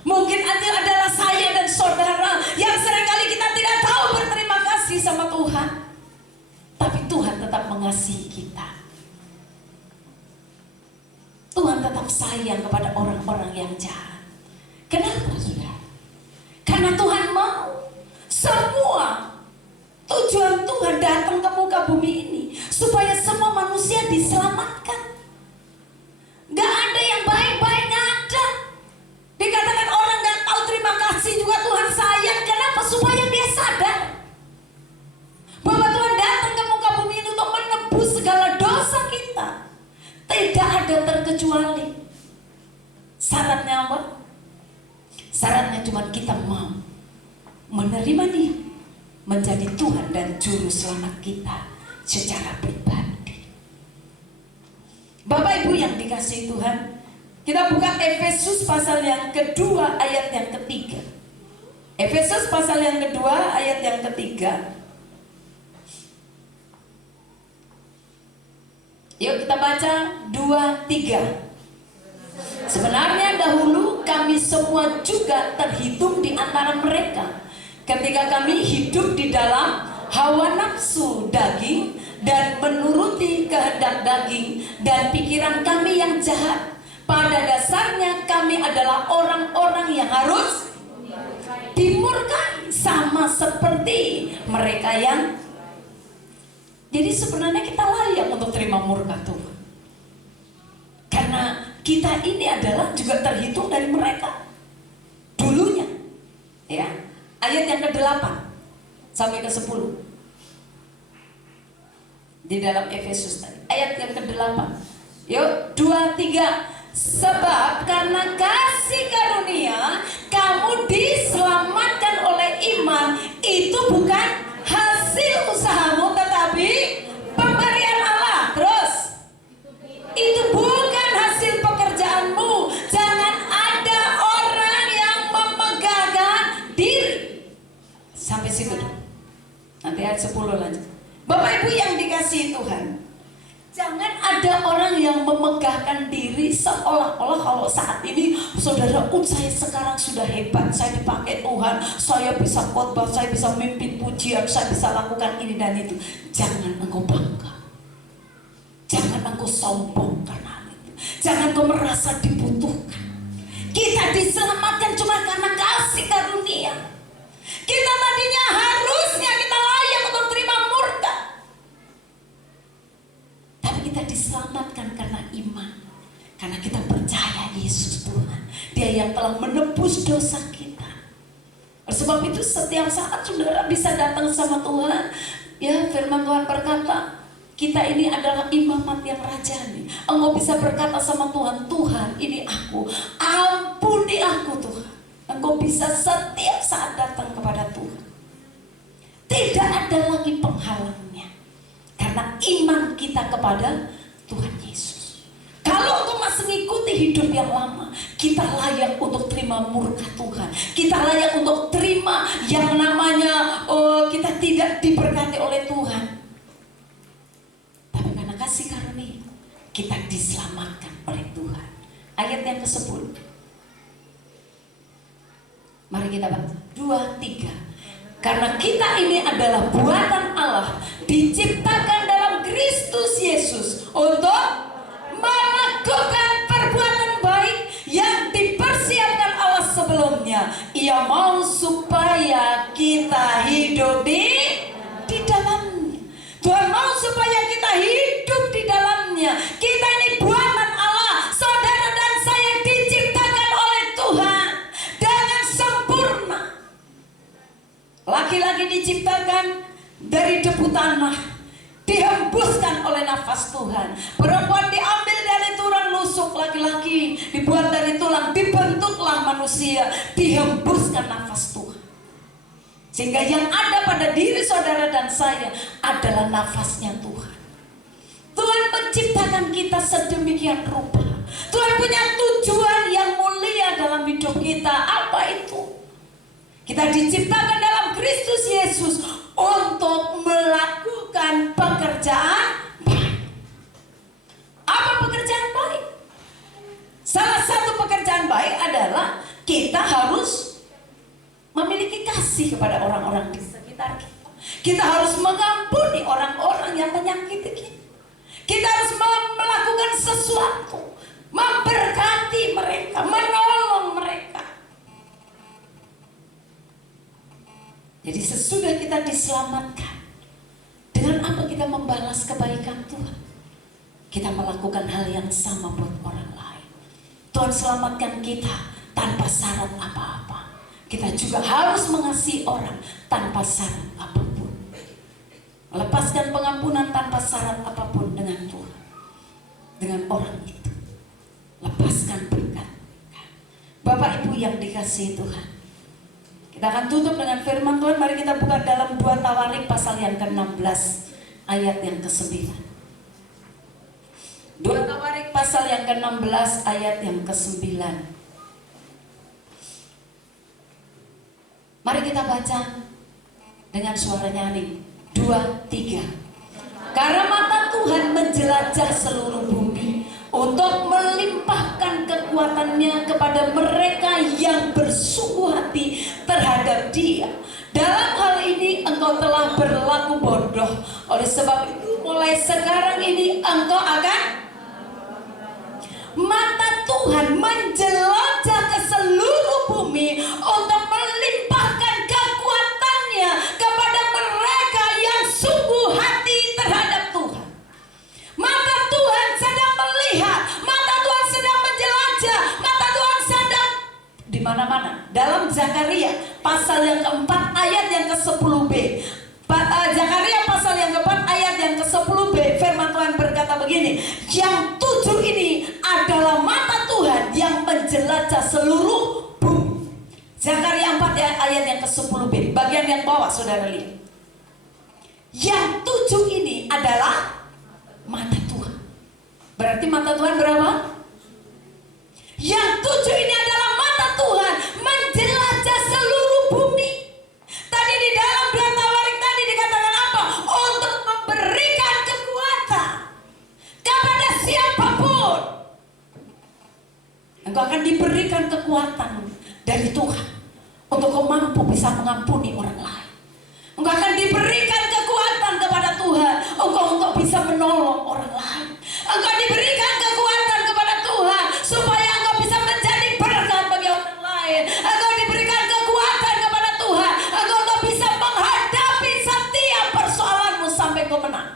Mungkin adalah saya dan saudara yang seringkali kita tidak tahu berterima kasih sama Tuhan. Tapi Tuhan tetap mengasihi kita. Tuhan tetap sayang kepada orang-orang yang jahat. Kenapa, saudara? Karena Tuhan mau semua tujuan Tuhan datang ke muka bumi ini supaya semua manusia diselamatkan. Gak ada yang baik-baik, gak ada. Dikatakan orang gak tahu terima kasih juga Tuhan sayang. Kenapa? Supaya dia sadar bahwa Tuhan datang ke muka bumi ini untuk menebus segala dosa kita. Tidak ada terkecuali. Syaratnya apa? Syaratnya cuma kita mau menerima dia menjadi Tuhan dan Juru Selamat kita secara pribadi. Bapak Ibu yang dikasihi Tuhan, kita buka Efesus pasal yang kedua ayat yang ketiga. Efesus pasal yang kedua ayat yang ketiga. Yuk kita baca 2, 3. Sebenarnya dahulu kami semua juga terhitung di antara mereka ketika kami hidup di dalam hawa nafsu daging dan menuruti kehendak daging dan pikiran kami yang jahat. Pada dasarnya kami adalah orang-orang yang harus dimurkai, sama seperti mereka yang. Jadi sebenarnya kita layak untuk terima murka Tuhan, karena kita ini adalah juga terhitung dari mereka dulunya, ya. Ayat yang ke-8 sampai ke-10 di dalam Efesus tadi. Ayat yang ke-8. Yuk, 2, 3. Sebab karena kasih karunia kamu diselamatkan oleh iman. Itu bukan hasil usahamu, tetapi pemberian Allah. Terus, itu bukan hasil pekerjaanmu. Jangan ada orang yang memegahkan diri. Sampai situ. Nanti ayat 10 lanjut. Bapak Ibu yang dikasihi Tuhan, jangan ada orang yang memegahkan diri seolah-olah kalau saat ini saudara, saya sekarang sudah hebat, saya dipakai Tuhan, saya bisa khotbah, saya bisa mimpin pujian, saya bisa lakukan ini dan itu. Jangan engkau bangga, jangan engkau sombong karena itu. Jangan engkau merasa dibutuhkan. Kita diselamatkan cuma karena kasih karunia. Kita tadinya harusnya kita layak untuk terima murka, tapi kita diselamatkan karena iman, karena kita percaya Yesus Tuhan, Dia yang telah menebus dosa kita. Sebab itu setiap saat saudara bisa datang sama Tuhan. Ya, firman Tuhan berkata, kita ini adalah imamat yang rajani. Engkau bisa berkata sama Tuhan, Tuhan ini aku, ampuni aku Tuhan. Engkau bisa setiap saat datang kepada Tuhan. Tidak ada lagi penghalangnya, karena iman kita kepada Tuhan Yesus. Kalau engkau masih mengikuti hidup yang lama, kita layak untuk terima murka Tuhan. Kita layak untuk terima yang namanya kita tidak diberkati oleh Tuhan. Tapi karena kasih karunia, kita diselamatkan oleh Tuhan. Ayat yang ke-10. Mari kita baca 2, 3. Karena kita ini adalah buatan Allah, diciptakan dalam Kristus Yesus untuk melakukan perbuatan baik yang dipersiapkan Allah sebelumnya. Ia mau supaya kita hidup di dalamnya. Tuhan mau supaya kita hidup di dalamnya. Kita ini buatan Allah. Saudara dan saya diciptakan oleh Tuhan dengan sempurna. Laki-laki diciptakan dari debu tanah, dihembuskan oleh nafas Tuhan. Perempuan diambil dari tulang rusuk, laki-laki dibuat dari tulang, dibentuklah manusia, dihembuskan nafas Tuhan. Sehingga yang ada pada diri saudara dan saya adalah nafasnya Tuhan. Tuhan menciptakan kita sedemikian rupa. Tuhan punya tujuan yang mulia dalam hidup kita. Apa itu? Kita diciptakan dalam Kristus Yesus untuk melakukan pekerjaan baik. Apa pekerjaan baik? Salah satu pekerjaan baik adalah kita harus memiliki kasih kepada orang-orang di sekitar kita. Kita harus mengampuni orang-orang yang menyakiti kita. Kita harus melakukan sesuatu, memberkati mereka, menolong mereka. Jadi sesudah kita diselamatkan, dengan apa kita membalas kebaikan Tuhan? Kita melakukan hal yang sama buat orang lain. Tuhan selamatkan kita tanpa syarat apa-apa. Kita juga harus mengasihi orang tanpa syarat apapun. Melepaskan pengampunan tanpa syarat apapun dengan Tuhan, dengan orang itu. Lepaskan berkat. Bapak Ibu yang dikasihi Tuhan, kita akan tutup dengan firman Tuhan. Mari kita buka dalam 2 Tawarik pasal yang ke-16 ayat yang ke-9. 2 Tawarik pasal yang ke-16 ayat yang ke-9. Mari kita baca dengan suara nyaring. 2, 3. Karena mata Tuhan menjelajah seluruh bumi untuk melimpahkan kekuatannya kepada mereka yang bersungguh hati terhadap Dia, Dalam hal ini engkau telah berlaku bodoh. Oleh sebab itu mulai sekarang ini engkau akan mata Tuhan menjelajah ke seluruh bumi untuk melimpahkan kekuatannya kepada mereka yang sungguh hati terhadap Tuhan. Mata Tuhan sedang melihat, mata Tuhan sedang menjelajah, mata Tuhan sedang di mana-mana. Dalam Zakaria pasal yang keempat ayat yang ke-10b, Zakaria pasal yang keempat ayat yang ke-10b, firman Tuhan berkata begini, yang 7 ini adalah mata Tuhan yang menjelajah seluruh bumi. Zakaria 4 ayat yang ke-10b, bagian yang bawah saudara lihat. Yang 7 ini adalah mata Tuhan. Berarti mata Tuhan berapa? Yang 7 ini adalah mata Tuhan menjelajah seluruh bumi. Tadi di dalam berat tawarik tadi dikatakan apa? Untuk memberikan kekuatan kepada siapapun. Engkau akan diberikan kekuatan dari Tuhan untuk kau mampu bisa mengampuni orang lain. Engkau akan diberikan kekuatan kepada Tuhan untuk bisa menolong orang lain. Engkau diberikan kekuatan kepada Tuhan supaya engkau bisa menjadi berkat bagi orang lain. Engkau diberikan kekuatan kepada Tuhan engkau bisa menghadapi setiap persoalanmu sampai kau menang.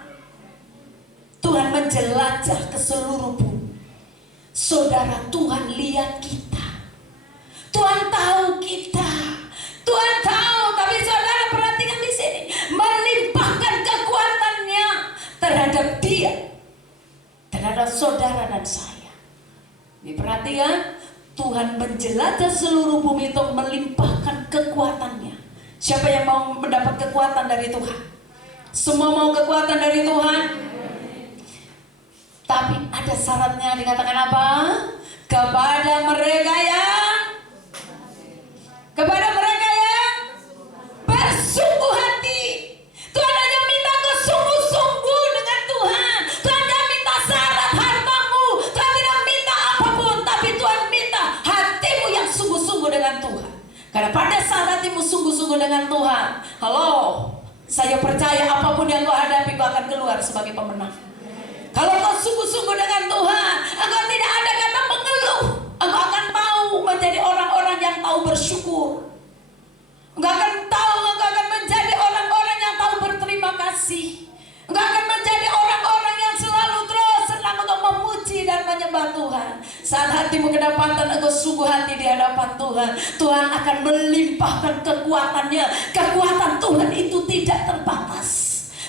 Tuhan menjelajah ke seluruh bumi. Saudara, Tuhan lihat kita. Tuhan tahu kita. Tuhan tahu, tapi saudara perhatikan di sini, melimpahkan kekuatannya terhadap dia, terhadap saudara dan saya. Diperhatikan, Tuhan menjelajah seluruh bumi untuk melimpahkan kekuatannya. Siapa yang mau mendapat kekuatan dari Tuhan? Semua mau kekuatan dari Tuhan. Tapi ada syaratnya, dikatakan apa? Kepada mereka yang bersungguh hati. Tuhan hanya minta kau sungguh-sungguh dengan Tuhan. Tuhan tidak minta syarat hartamu, Tuhan tidak minta apapun, tapi Tuhan minta hatimu yang sungguh-sungguh dengan Tuhan. Karena pada saat hatimu sungguh-sungguh dengan Tuhan, halo, saya percaya apapun yang kau hadapi, kau akan keluar sebagai pemenang. Kalau kau sungguh-sungguh dengan Tuhan, engkau tidak ada kata mengeluh. Engkau akan tahu menjadi orang-orang yang tahu bersyukur. Engkau akan menjadi orang-orang yang tahu berterima kasih. Engkau akan menjadi orang-orang yang selalu terus senang untuk memuji dan menyembah Tuhan. Saat hatimu kedapatan engkau sungguh hati di hadapan Tuhan, Tuhan akan melimpahkan kekuatannya. Kekuatan Tuhan itu tidak terbatas.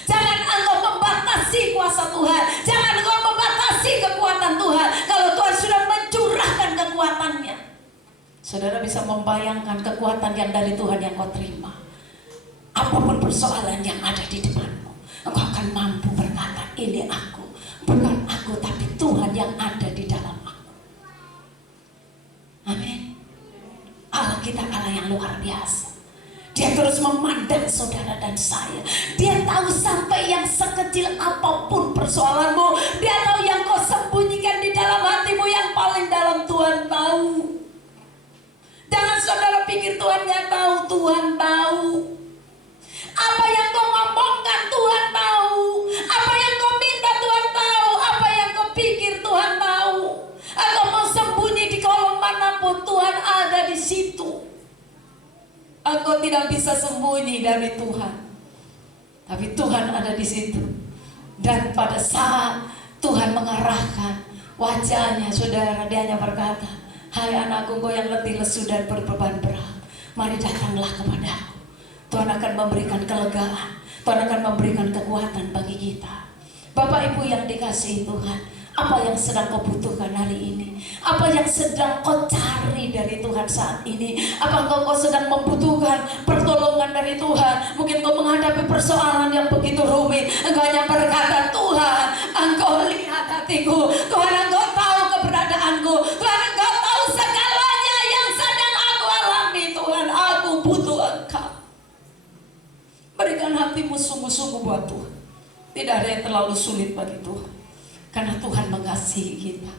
Jangan engkau membatasi kuasa Tuhan. Jangan engkau membatasi kekuatan Tuhan. Kalau Tuhan sudah mencurahkan kekuatannya, saudara bisa membayangkan kekuatan yang dari Tuhan yang kau terima. Apapun persoalan yang ada di depanmu, engkau akan mampu berkata, ini aku, bukan aku, tapi Tuhan yang ada di dalam aku. Amin. Allah kita Allah yang luar biasa. Dia terus memandang saudara dan saya. Dia tahu sampai yang sekecil apapun persoalanmu. Dia tahu yang kau sembunyikan di dalam hatimu, yang paling dalam Tuhan tahu. Jangan saudara pikir Tuhan nggak tahu. Tuhan tahu. Apa yang kau ngomongkan Tuhan tahu. Apa yang kau minta Tuhan tahu. Apa yang kau pikir Tuhan tahu. Atau mau sembunyi di kolong manapun, Tuhan ada di situ. Engkau tidak bisa sembunyi dari Tuhan, tapi Tuhan ada di situ. Dan pada saat Tuhan mengarahkan wajahnya, saudara, dia hanya berkata, hai anakku, kau yang letih lesu dan berbeban berat, mari datanglah kepadaku. Tuhan akan memberikan kelegaan, Tuhan akan memberikan kekuatan bagi kita. Bapak Ibu yang dikasihi Tuhan, apa yang sedang kau butuhkan hari ini? Apa yang sedang kau cari dari Tuhan saat ini? Apakah kau sedang membutuhkan pertolongan dari Tuhan? Mungkin kau menghadapi persoalan yang begitu rumit. Engkau hanya berkata, Tuhan, Engkau lihat hatiku. Tuhan, Engkau tahu keberadaanku. Tuhan, Engkau tahu segalanya yang sedang aku alami. Tuhan, aku butuh Engkau. Berikan hatimu sungguh-sungguh buat Tuhan. Tidak ada yang terlalu sulit bagi Tuhan. Karena Tuhan mengasihi kita.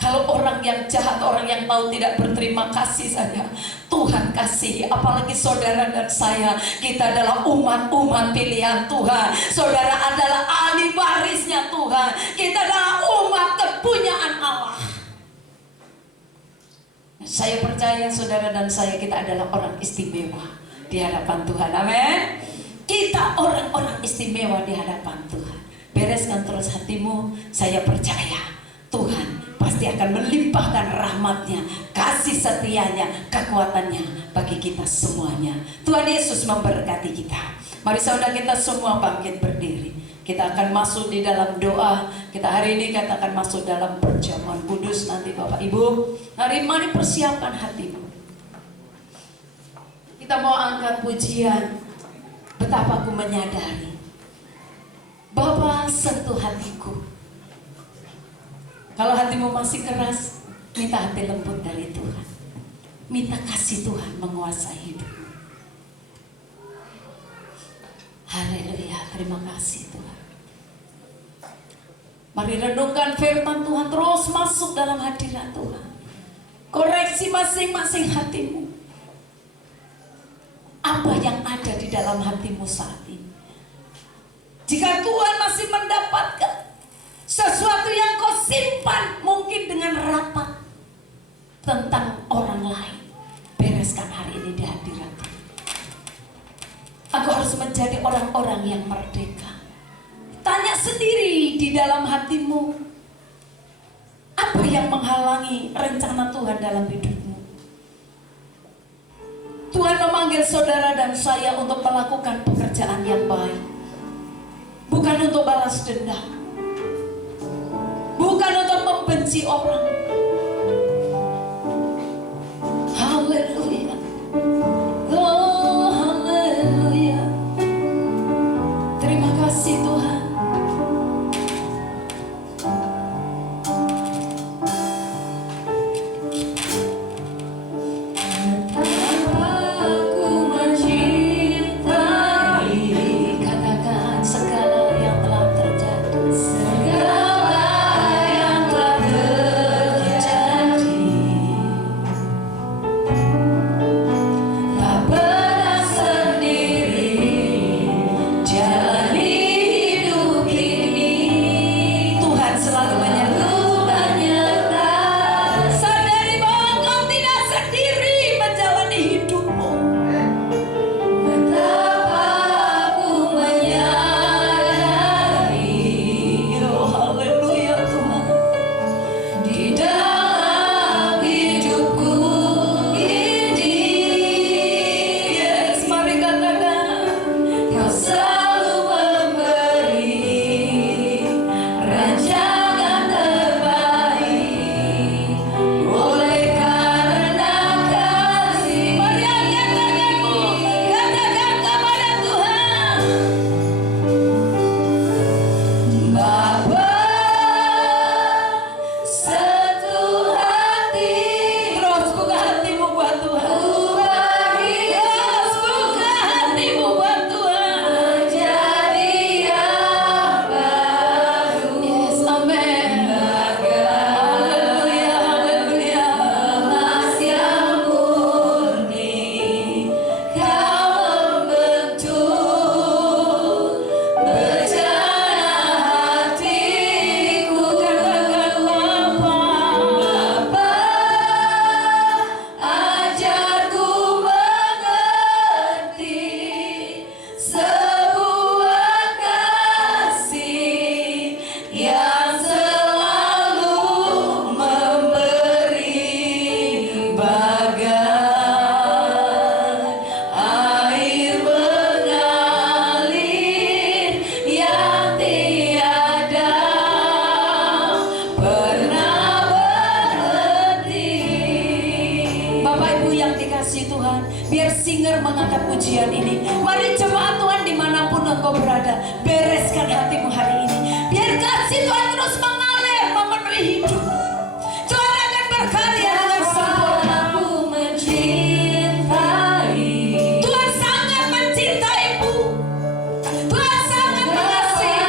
Kalau orang yang jahat, orang yang tahu tidak berterima kasih saja, Tuhan Tuhan kasihi, apalagi saudara dan saya. Kita adalah umat-umat pilihan Tuhan. Saudara adalah ahli warisnya Tuhan. Kita adalah umat kepunyaan Allah. Saya percaya saudara dan saya, kita adalah orang istimewa di hadapan Tuhan. Amin. Kita orang-orang istimewa di hadapan Tuhan. Bereskan terus hatimu. Saya percaya Tuhan pasti akan melimpahkan rahmatnya, kasih setianya, kekuatannya bagi kita semuanya. Tuhan Yesus memberkati kita. Mari saudara kita semua bangkit berdiri. Kita akan masuk di dalam doa. Kita hari ini katakan masuk dalam perjamuan kudus. Nanti Bapak Ibu, mari persiapkan hatimu. Kita mau angkat pujian. Betapa aku menyadari, Bapa sentuh hatiku. Kalau hatimu masih keras, minta hati lembut dari Tuhan. Minta kasih Tuhan menguasai hidupmu. Haleluya, terima kasih Tuhan. Mari renungkan firman Tuhan, terus masuk dalam hadirat Tuhan. Koreksi masing-masing hatimu. Apa yang ada di dalam hatimu saat ini? Jika Tuhan masih mendapatkan sesuatu yang kau simpan mungkin dengan rapat tentang orang lain, bereskan hari ini di hadirat Tuhan. Aku harus menjadi orang-orang yang merdeka. Tanya sendiri di dalam hatimu, apa yang menghalangi rencana Tuhan dalam hidupmu? Tuhan memanggil saudara dan saya untuk melakukan pekerjaan yang baik, bukan untuk balas dendam, bukan untuk membenci orang. Haleluya. Oh haleluya. Terima kasih Tuhan. Mengangkat pujian ini. Mari jemaat Tuhan dimanapun engkau berada, bereskan hatimu hari ini. Biar kasih Tuhan terus mengalir memenuhi hidup. Tuhan akan berkarya dengan sempurna. Aku mencintai. Tuhan sangat mencintaimu. Tuhan sangat mengasihi.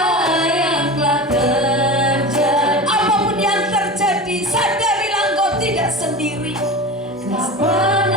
Yang telah terjadi. Apapun yang terjadi, sadarilah engkau tidak sendiri. Tuhan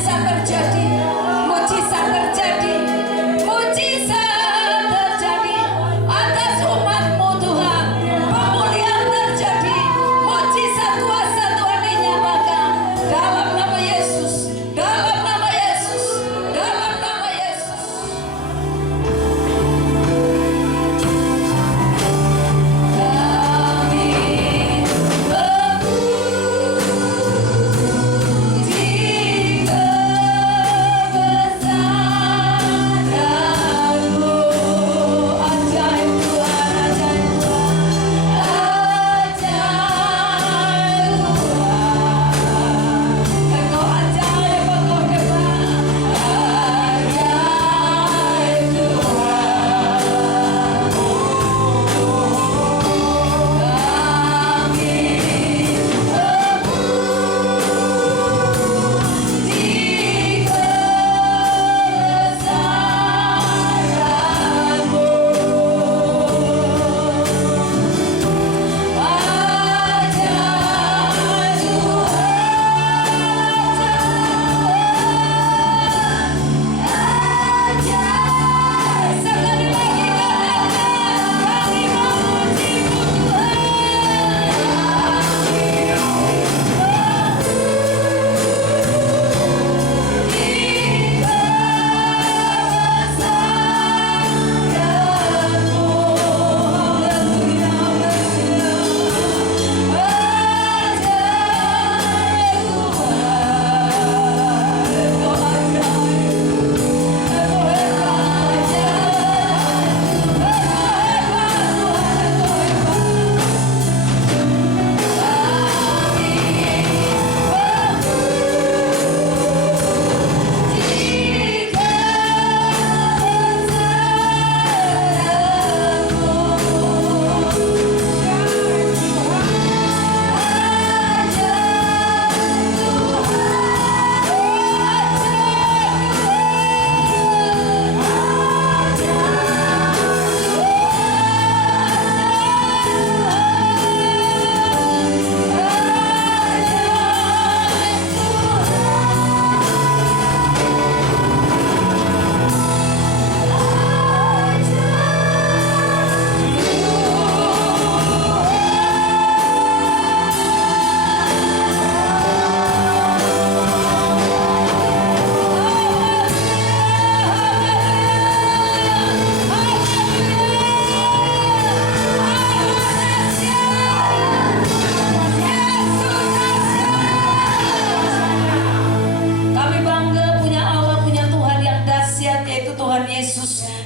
mujizat terjadi, mujizat terjadi, mujizat terjadi atas umat-Mu Tuhan. Pemulihan terjadi, mujizat kuasa Tuhan dinyatakan dalam nama Yesus, dalam nama Yesus, dalam nama Yesus.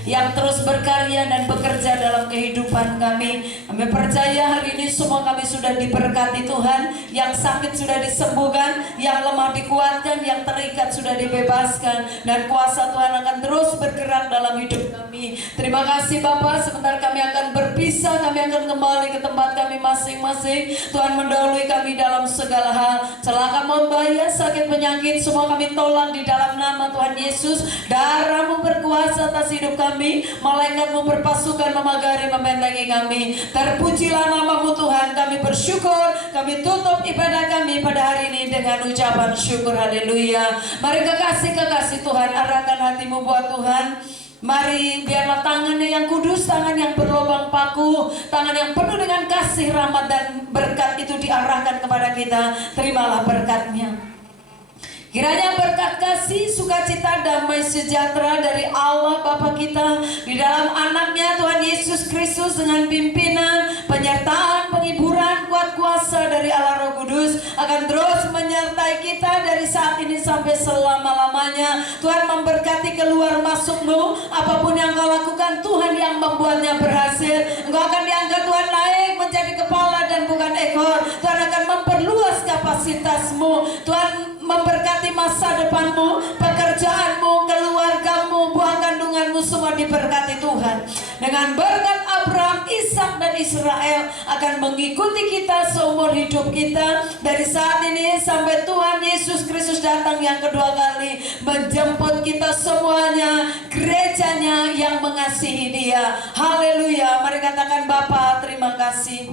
yang terus berkarya dan bekerja dalam kehidupan kami. Kami percaya hari ini semua kami sudah diberkati Tuhan. Yang sakit sudah disembuhkan, yang lemah dikuatkan, yang terikat sudah dibebaskan, dan kuasa Tuhan akan terus bergerak dalam hidup kami. Terima kasih Bapak. Sebentar kami akan berpisah, kami akan kembali ke tempat kami masing-masing. Tuhan mendahului kami dalam segala hal. Celaka maut bahaya, sakit penyakit, semua kami tolak di dalam nama Tuhan Yesus. Darah-Mu berkuasa atas hidup kami, malaikat-Mu berpasukan memagari membentengi kami. Terpujilah nama-Mu Tuhan. Kami bersyukur, kami tutup ibadah kami pada hari ini dengan ucapan syukur. Haleluya. Mari kekasih-kekasih Tuhan, arahkan hatimu buat Tuhan. Mari biarlah tangannya yang kudus, tangan yang berlubang paku, tangan yang penuh dengan kasih, rahmat dan berkat itu diarahkan kepada kita. Terimalah berkatnya. Kiranya berkat kasih, sukacita, damai sejahtera dari Allah Bapa kita di dalam anaknya Tuhan Yesus Kristus dengan pimpinan, penyertaan, penghiburan, kuat kuasa dari Allah Roh Kudus akan terus menyertai kita dari saat ini sampai selama-lamanya. Tuhan memberkati keluar masukmu, apapun yang kau lakukan Tuhan yang membuatnya berhasil. Engkau akan diangkat Tuhan naik menjadi kepala dan bukan ekor. Tuhan akan memperluas kapasitasmu. Tuhan memberkati masa depanmu, pekerjaanmu, keluargamu, buah kandunganmu, semua diberkati Tuhan. Dengan berkat Abraham, Ishak dan Israel akan mengikuti kita seumur hidup kita, dari saat ini sampai Tuhan Yesus Kristus datang yang kedua kali menjemput kita semuanya, gerejanya yang mengasihi Dia. Haleluya. Mari katakan Bapa, terima kasih.